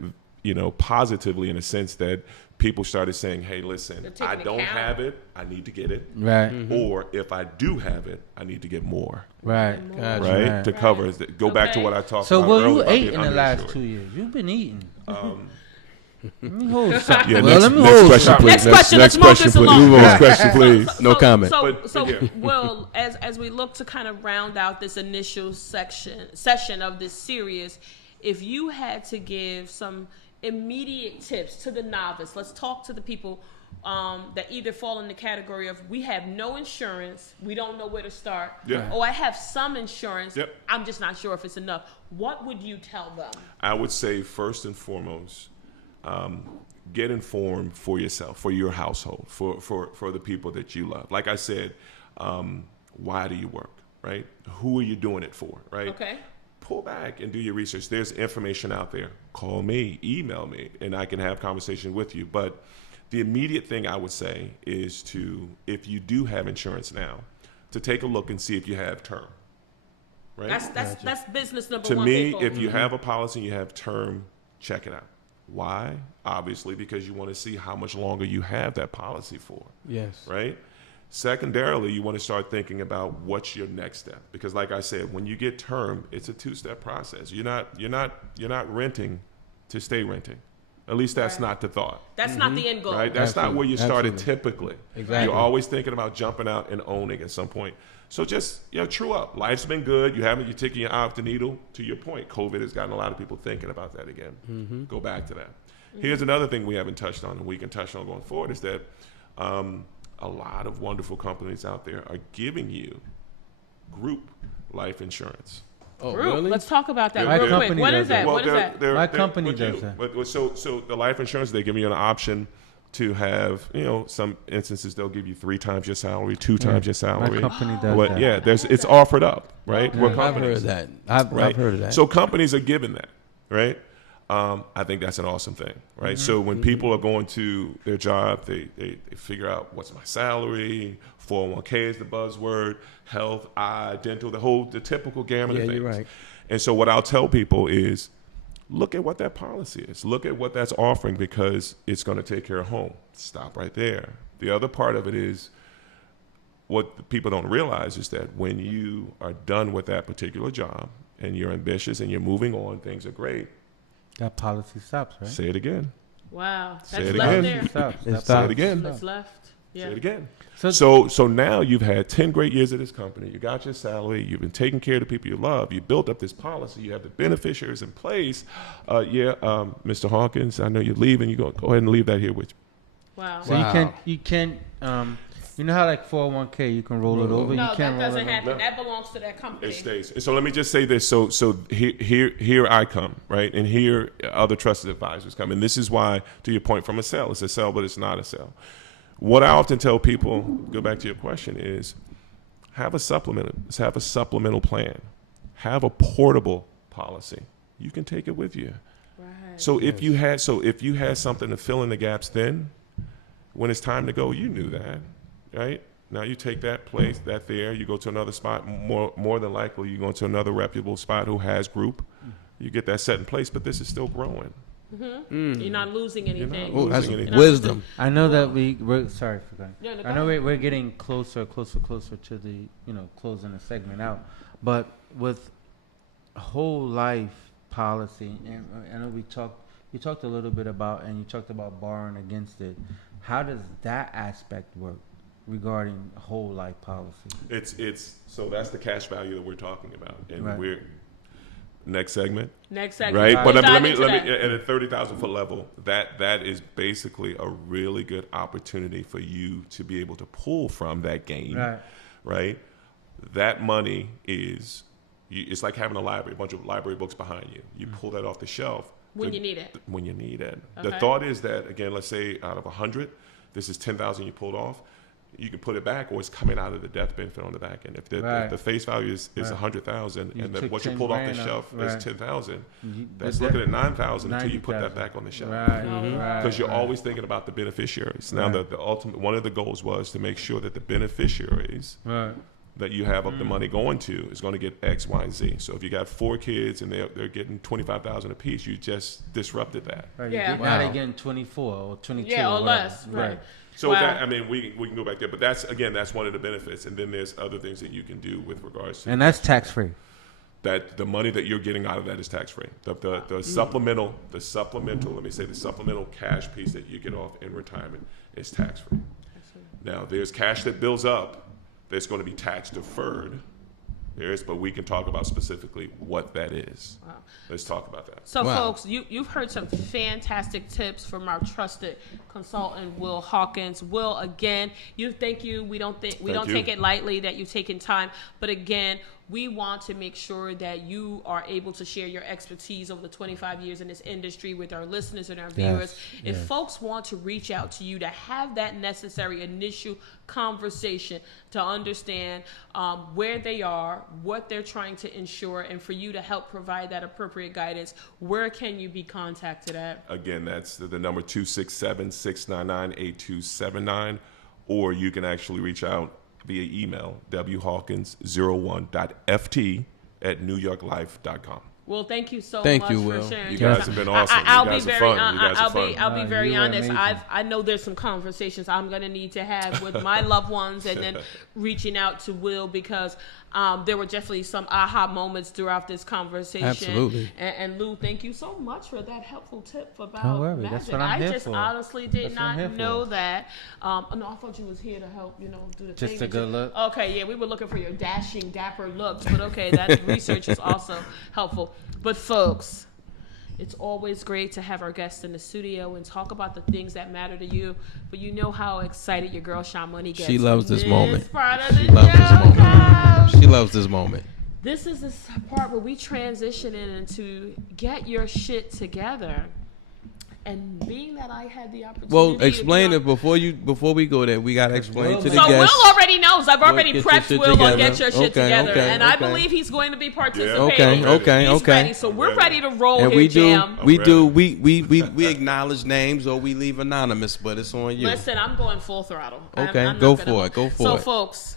positively in a sense that people started saying, "Hey, listen, They're taking I don't account. have it. I need to get it. Right. Or if I do have it, I need to get more, Right. Gotcha. right? Right. To cover. Go back to Okay. what I talked So, about Will, earlier. you about ate being in the last underinsured. 2 years. You've been eating. Let me hold something. Yeah, Well, next let me question, hold please. Next question. Let's move question, this please. along. Move on. Next question, please. No comment. So, yeah. Will, as we look to kind of round out this initial session of this series, if you had to give some immediate tips to the novice, let's talk to the people that either fall in the category of we have no insurance, we don't know where to start, Yeah. or I have some insurance, Yep. I'm just not sure if it's enough. What would you tell them? I would say first and foremost, get informed for yourself, for your household, for the people that you love. Like I said, why do you work, right? Who are you doing it for, right? Okay. Pull back and do your research. There's information out there. Call me, email me, and I can have conversation with you. But the immediate thing I would say is to, if you do have insurance now, to take a look and see if you have term, right? That's business number To one. me, people. if you have a policy and you have term, check it out. Why? Obviously, because you want to see how much longer you have that policy for. Yes. Right? Secondarily, you want to start thinking about what's your next step. Because like I said, when you get term, it's a two-step process. You're not renting to stay renting. At least that's not the thought. That's not the end goal. Right? That's not where you started Absolutely. typically. Exactly. You're always thinking about jumping out and owning at some point. So just, true up. Life's been good. You're taking your eye off the needle. To your point, COVID has gotten a lot of people thinking about that again. Go back to that. Here's another thing we haven't touched on and we can touch on going forward is that a lot of wonderful companies out there are giving you group life insurance. Oh, Group. really? Let's talk about that My real quick. company What does is that? that. What is that? My company with does you. that. But, so the life insurance, they're giving you an option to have, some instances they'll give you 3 times your salary, 2 times your salary. My company does But that. yeah, it's offered up, right? Okay. We're I've heard companies, of that. right? I've heard of that. So companies are giving that, right? I think that's an awesome thing, right? So when people are going to their job, they figure out what's my salary, 401k is the buzzword, health, eye, dental, the typical gamut of Yeah, things. you're right. And so what I'll tell people is, look at what that policy is. Look at what that's offering because it's going to take care of home. Stop right there. The other part of it is what people don't realize is that when you are done with that particular job and you're ambitious and you're moving on, things are great. That policy stops, right? Say it again. Wow. That's Say it left again. there. It stops. It That stops. Say it policy again. That's left. Yeah. Say it again. So- So now you've had 10 great years at this company. You got your salary. You've been taking care of the people you love. You built up this policy. You have the beneficiaries in place. Mr. Hawkins, I know you're leaving. You go ahead and leave that here with you. Wow. So you can't, you know how like 401k, you can roll it over? No, You that can't roll doesn't it over? happen. No. That belongs to that company. It stays. And so let me just say this. So here I come, right? And here other trusted advisors come. And this is why, to your point, from a sell, it's a sell, but it's not a sell. What I often tell people, go back to your question, is have a supplemental plan. Have a portable policy. You can take it with you. Right. So if you had something to fill in the gaps then, when it's time to go, you knew that, right? Now you take that place, you go to another spot, more than likely you go to another reputable spot who has group. You get that set in place, but this is still growing. You're not losing anything. Oh, that's losing anything. wisdom. I know that we're sorry for going. No, go I know ahead. we're getting closer to the closing the segment out, but with whole life policy, and I know you talked a little bit about, and you talked about borrowing against it. How does that aspect work regarding whole life policy? It's so that's the cash value that we're talking about, and Right. we're next segment. Next segment. Right, We'll but let dive me into that. at a 30,000 foot level, that is basically a really good opportunity for you to be able to pull from that gain, right? That money it's like having a bunch of library books behind you. You pull that off the shelf When you need it. When you need it. The Okay. thought is that, again, let's say out of 100, this is 10,000 you pulled off. You can put it back, or it's coming out of the death benefit on the back end. If the face value is 100,000, You and took what you 10 pulled off the grand shelf off, right. is 10,000, You- that's the looking at death- 9,000 until you put that 90,000. back on the shelf. Right. Because you're always thinking about the beneficiaries. Now, Right. the ultimate one of the goals was to make sure that the beneficiaries Right. that you have up the money going to is going to get X, Y, and Z. So if you got 4 kids and they're getting 25,000 apiece, you just disrupted that. Right. Yeah. Now they're Wow. getting 24 or 22. Yeah, or whatever. less. Right. So Wow. that, I mean, we can go back there, but that's one of the benefits. And then there's other things that you can do with regards to And that's tax free. that. The money that you're getting out of that is tax free. The supplemental, let me say, the supplemental cash piece that you get off in retirement is tax free. Now there's cash that builds up that's going to be tax deferred, There is, but we can talk about specifically what that is. Wow. Let's talk about that. So, folks, you've heard some fantastic tips from our trusted consultant, Will Hawkins. Will, again, thank you. We don't take it lightly that you've taken time, but again, we want to make sure that you are able to share your expertise over the 25 years in this industry with our listeners and our viewers. If folks want to reach out to you to have that necessary initial conversation to understand where they are, what they're trying to ensure, and for you to help provide that appropriate guidance, where can you be contacted at? Again, that's the number 267-699-8279, or you can actually reach out via email, whawkins01.ft@newyorklife.com. Well, thank you so much for sharing. You guys have been awesome. I'll be very honest. I know there's some conversations I'm going to need to have with my loved ones, and then reaching out to Will, because there were definitely some aha moments throughout this conversation. Absolutely. And Lou, thank you so much for that helpful tip about Don't worry, magic. that's what I'm here for. Honestly did not know for. that. No, I thought you was here to help, do the thing. Just a good look. Okay, yeah, we were looking for your dashing, dapper looks, but okay, that research is also helpful. But folks, it's always great to have our guests in the studio and talk about the things that matter to you. But you know how excited your girl Sean Money gets. She loves this moment. She loves this moment. This is the part where we transition into get your shit together. And being that I had the opportunity, well, explain it before we go there. We gotta explain to the guests. So Will already knows. I've already prepped Will on get your shit together, and I believe he's going to be participating. Okay. He's ready. So we're ready to roll and here, Jam. We acknowledge names or we leave anonymous, but it's on you. Listen, I'm going full throttle. Okay, go for it. So, folks,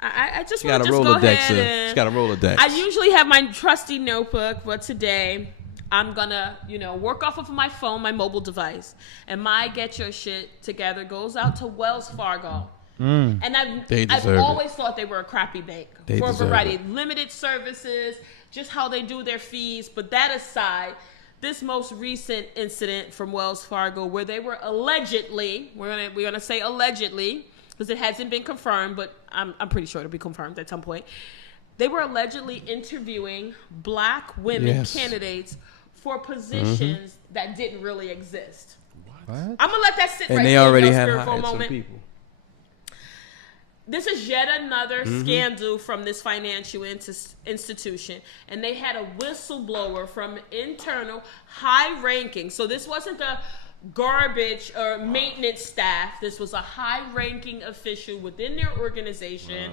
I just want to go ahead and she got to roll the deck. I usually have my trusty notebook, but today I'm gonna, work off of my phone, my mobile device, and my get your shit together goes out to Wells Fargo. And I've always thought they were a crappy bank for a variety of limited services, just how they do their fees. But that aside, this most recent incident from Wells Fargo, where they were allegedly, we're gonna say allegedly, because it hasn't been confirmed, but I'm pretty sure it'll be confirmed at some point. They were allegedly interviewing black women candidates for positions that didn't really exist. What? I'm gonna let that sit and right they there already for have a hired moment. some people. This is yet another scandal from this financial institution, and they had a whistleblower from internal high-ranking. So this wasn't the garbage or maintenance staff. This was a high-ranking official within their organization.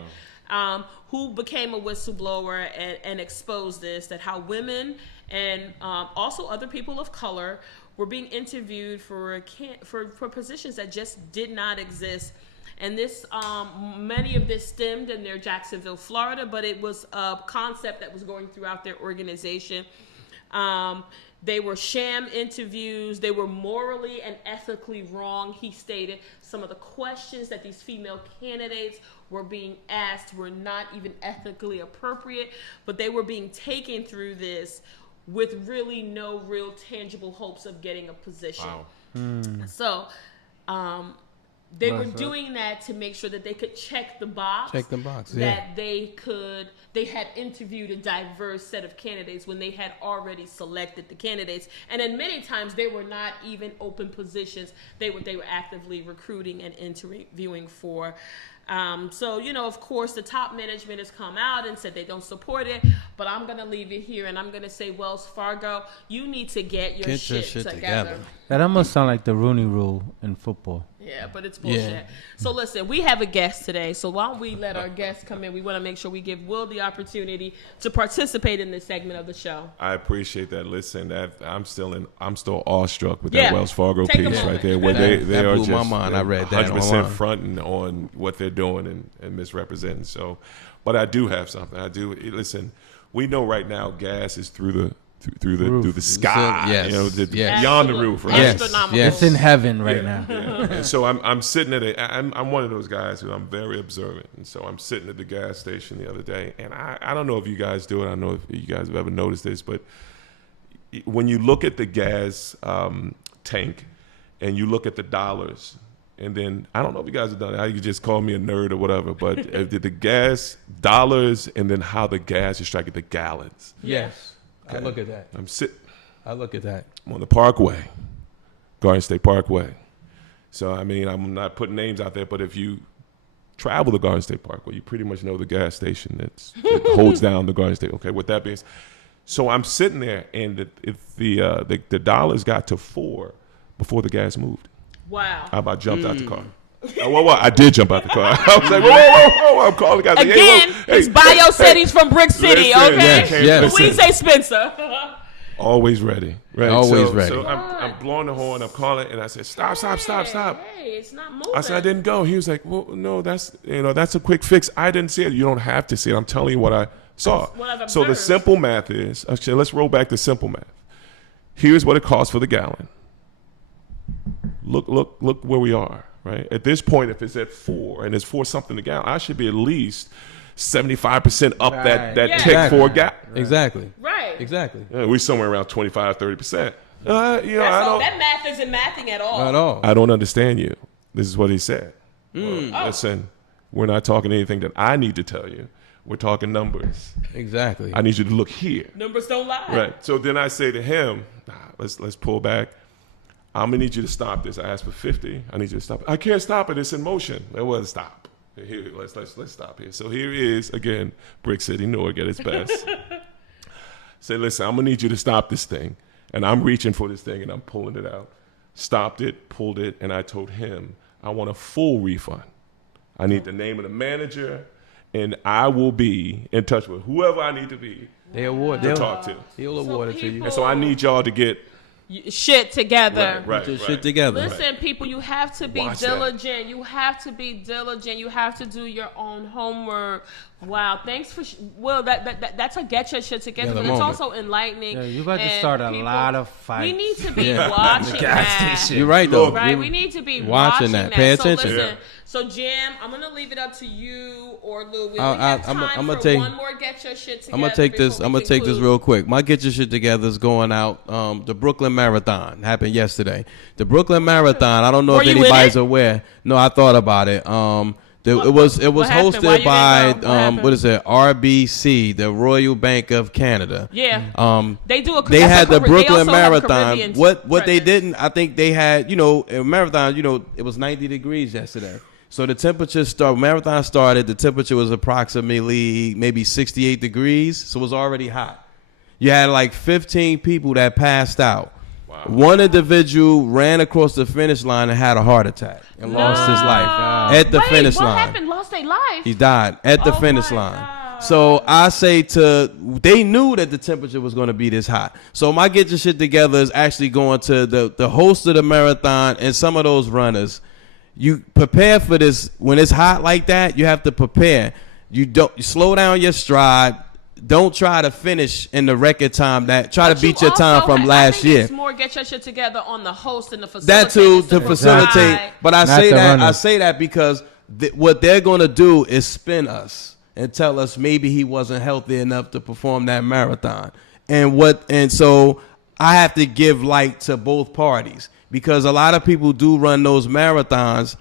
Who became a whistleblower and exposed this, that how women and also other people of color were being interviewed for positions that just did not exist. And this, many of this stemmed in their Jacksonville, Florida, but it was a concept that was going throughout their organization. They were sham interviews. They were morally and ethically wrong, he stated. Some of the questions that these female candidates were being asked were not even ethically appropriate, but they were being taken through this with really no real tangible hopes of getting a position. Wow. So they were doing that to make sure that they could check the box. That they had interviewed a diverse set of candidates when they had already selected the candidates. And then many times they were not even open positions. They were actively recruiting and interviewing for. So, of course, the top management has come out and said they don't support it, but I'm going to leave it here and I'm going to say, Wells Fargo, you need to get your shit together. That almost sounds like the Rooney Rule in football. Yeah, but it's bullshit. Yeah. So listen, we have a guest today. So why don't we let our guest come in? We want to make sure we give Will the opportunity to participate in this segment of the show. I appreciate that. Listen, I'm still awestruck with that Wells Fargo piece right there, where they are blew just my mind. I read that 100% fronting on what they're doing and misrepresenting. So, but I do have something. Listen, we know right now gas is through the sky, beyond the roof, right? Astronomical. It's in heaven right now. Yeah. And so I'm sitting I'm one of those guys who I'm very observant, and so I'm sitting at the gas station the other day, and I don't know if you guys do it. I don't know if you guys have ever noticed this, but when you look at the gas tank and you look at the dollars and then I don't know if you guys have done it. You just call me a nerd or whatever, but the gas dollars and then how the gas is striking the gallons. Yes, okay. I look at that. I look at that. I'm on the Parkway, Garden State Parkway. So I mean, I'm not putting names out there, but if you travel the Garden State Parkway, you pretty much know the gas station that holds down the Garden State. Okay, with that being said, so I'm sitting there, and the dollars got to 4 before the gas moved. Wow. I about jumped out the car. I did jump out the car. I was like, whoa. I'm calling the guys. Again, like, hey, his bio said he's from Brick City, listen, okay? yes. Louise A. Spencer. Always ready. Right? Always ready. So I'm blowing the horn. I'm calling, and I said, stop. Hey, it's not moving. I said, I didn't go. He was like, well, no, that's a quick fix. I didn't see it. You don't have to see it. I'm telling you what I saw. So the simple math is, actually, let's roll back to simple math. Here's what it costs for the gallon. Look where we are, right? At this point, if it's at 4 and it's 4 something a gallon, I should be at least 75% up that tick for a gallon. Exactly. Right. Exactly. Yeah, we're somewhere around 25-30%. That math isn't mathing at all. Not at all. I don't understand you. This is what he said. Listen, we're not talking anything that I need to tell you. We're talking numbers. Exactly. I need you to look here. Numbers don't lie. Right. So then I say to him, let's pull back. I'm gonna need you to stop this. I asked for 50. I need you to stop it. I can't stop it. It's in motion. It wasn't stop. Here, let's stop here. So here is again, Brick City, Newark at its best. Say, listen, I'm gonna need you to stop this thing, and I'm reaching for this thing, and I'm pulling it out. Stopped it, pulled it, and I told him I want a full refund. I need the name of the manager, and I will be in touch with whoever I need to be. They'll talk to. He'll award it to you. And so I need y'all to get shit together. Right. Shit together. Listen, people, you have to be diligent. That. You have to be diligent. You have to do your own homework. Wow, thanks for that's a get your shit together. But it's also enlightening. Yeah, you got to start a lot of fights. We need to be watching that. You're right though. Right, we need to be watching that. Pay attention. So listen, so Jam, I'm gonna leave it up to you or Lou. We have time for one more get your shit together. I'm gonna take this real quick. My get your shit together is going out. The Brooklyn Marathon happened yesterday. The Brooklyn Marathon. I don't know if anybody's aware. No, I thought about it. It was hosted by what is it? RBC, the Royal Bank of Canada. Yeah. They had the Brooklyn Marathon. What they didn't, I think they had, a marathon, it was 90 degrees yesterday. So the temperature marathon started, the temperature was approximately maybe 68 degrees. So it was already hot. You had like 15 people that passed out. Wow. One individual ran across the finish line and had a heart attack and lost his life at the finish line. What happened? Lost their life? He died at the finish line. God. So I say they knew that the temperature was going to be this hot. So my get your shit together is actually going to the host of the marathon and some of those runners. You prepare for this when it's hot like that. You have to prepare. You slow down your stride. Don't try to finish in the record time to beat your time from last year. It's more get your shit together on the host and the facilitator. That too, to facilitate. But I say that because what they're going to do is spin us and tell us maybe he wasn't healthy enough to perform that marathon. And so I have to give light to both parties because a lot of people do run those marathons.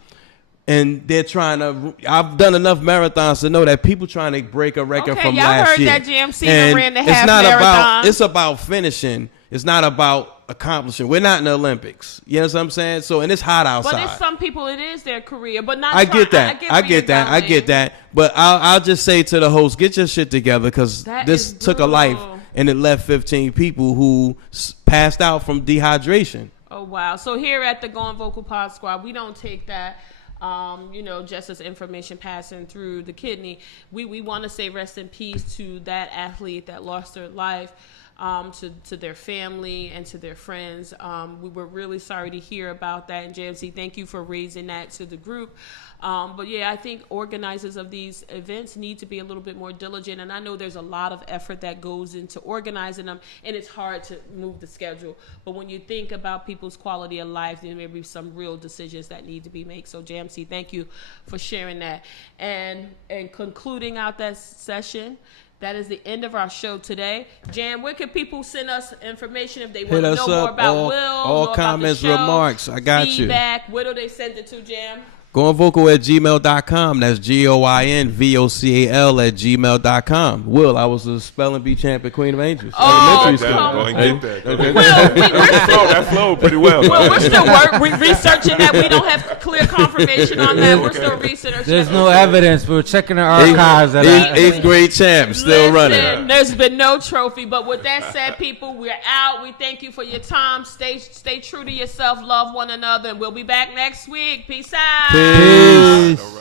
And they're I've done enough marathons to know that people trying to break a record from last year. Y'all heard that GMC ran the half marathon. It's about finishing. It's not about accomplishing. We're not in the Olympics. You know what I'm saying? So, and it's hot outside. But it's some people, it is their career. But not I get that. But I'll just say to the host, get your shit together because this took a life and it left 15 people who passed out from dehydration. Oh, wow. So here at the Going Vocal Pod Squad, we don't take that. Just as information passing through the kidney, we want to say rest in peace to that athlete that lost their life, to their family and to their friends. We were really sorry to hear about that. And JMC, thank you for raising that to the group. But yeah, I think organizers of these events need to be a little bit more diligent. And I know there's a lot of effort that goes into organizing them, and it's hard to move the schedule. But when you think about people's quality of life, there may be some real decisions that need to be made. So JMC, thank you for sharing that. And concluding out that session, that is the end of our show today. Jam, where can people send us information if they want Hit to us know more up. about All Will, all more comments, about the show, remarks. I got you. feedback? Where do they send it to, Jam? Goingvocal@gmail.com. That's GOINVOCAL@gmail.com. Will, I was a spelling bee champ at Queen of Angels. Oh, Elementary come school. on. Go and get that. Will, That flowed pretty well. Well, we're still researching that. We don't have clear confirmation on that. We're still researching. There's no evidence. We're checking the archives. Eighth grade champ, still Listen, running. There's been no trophy, but with that said, people, we're out. We thank you for your time. Stay true to yourself. Love one another, and we'll be back next week. Peace out. Peace.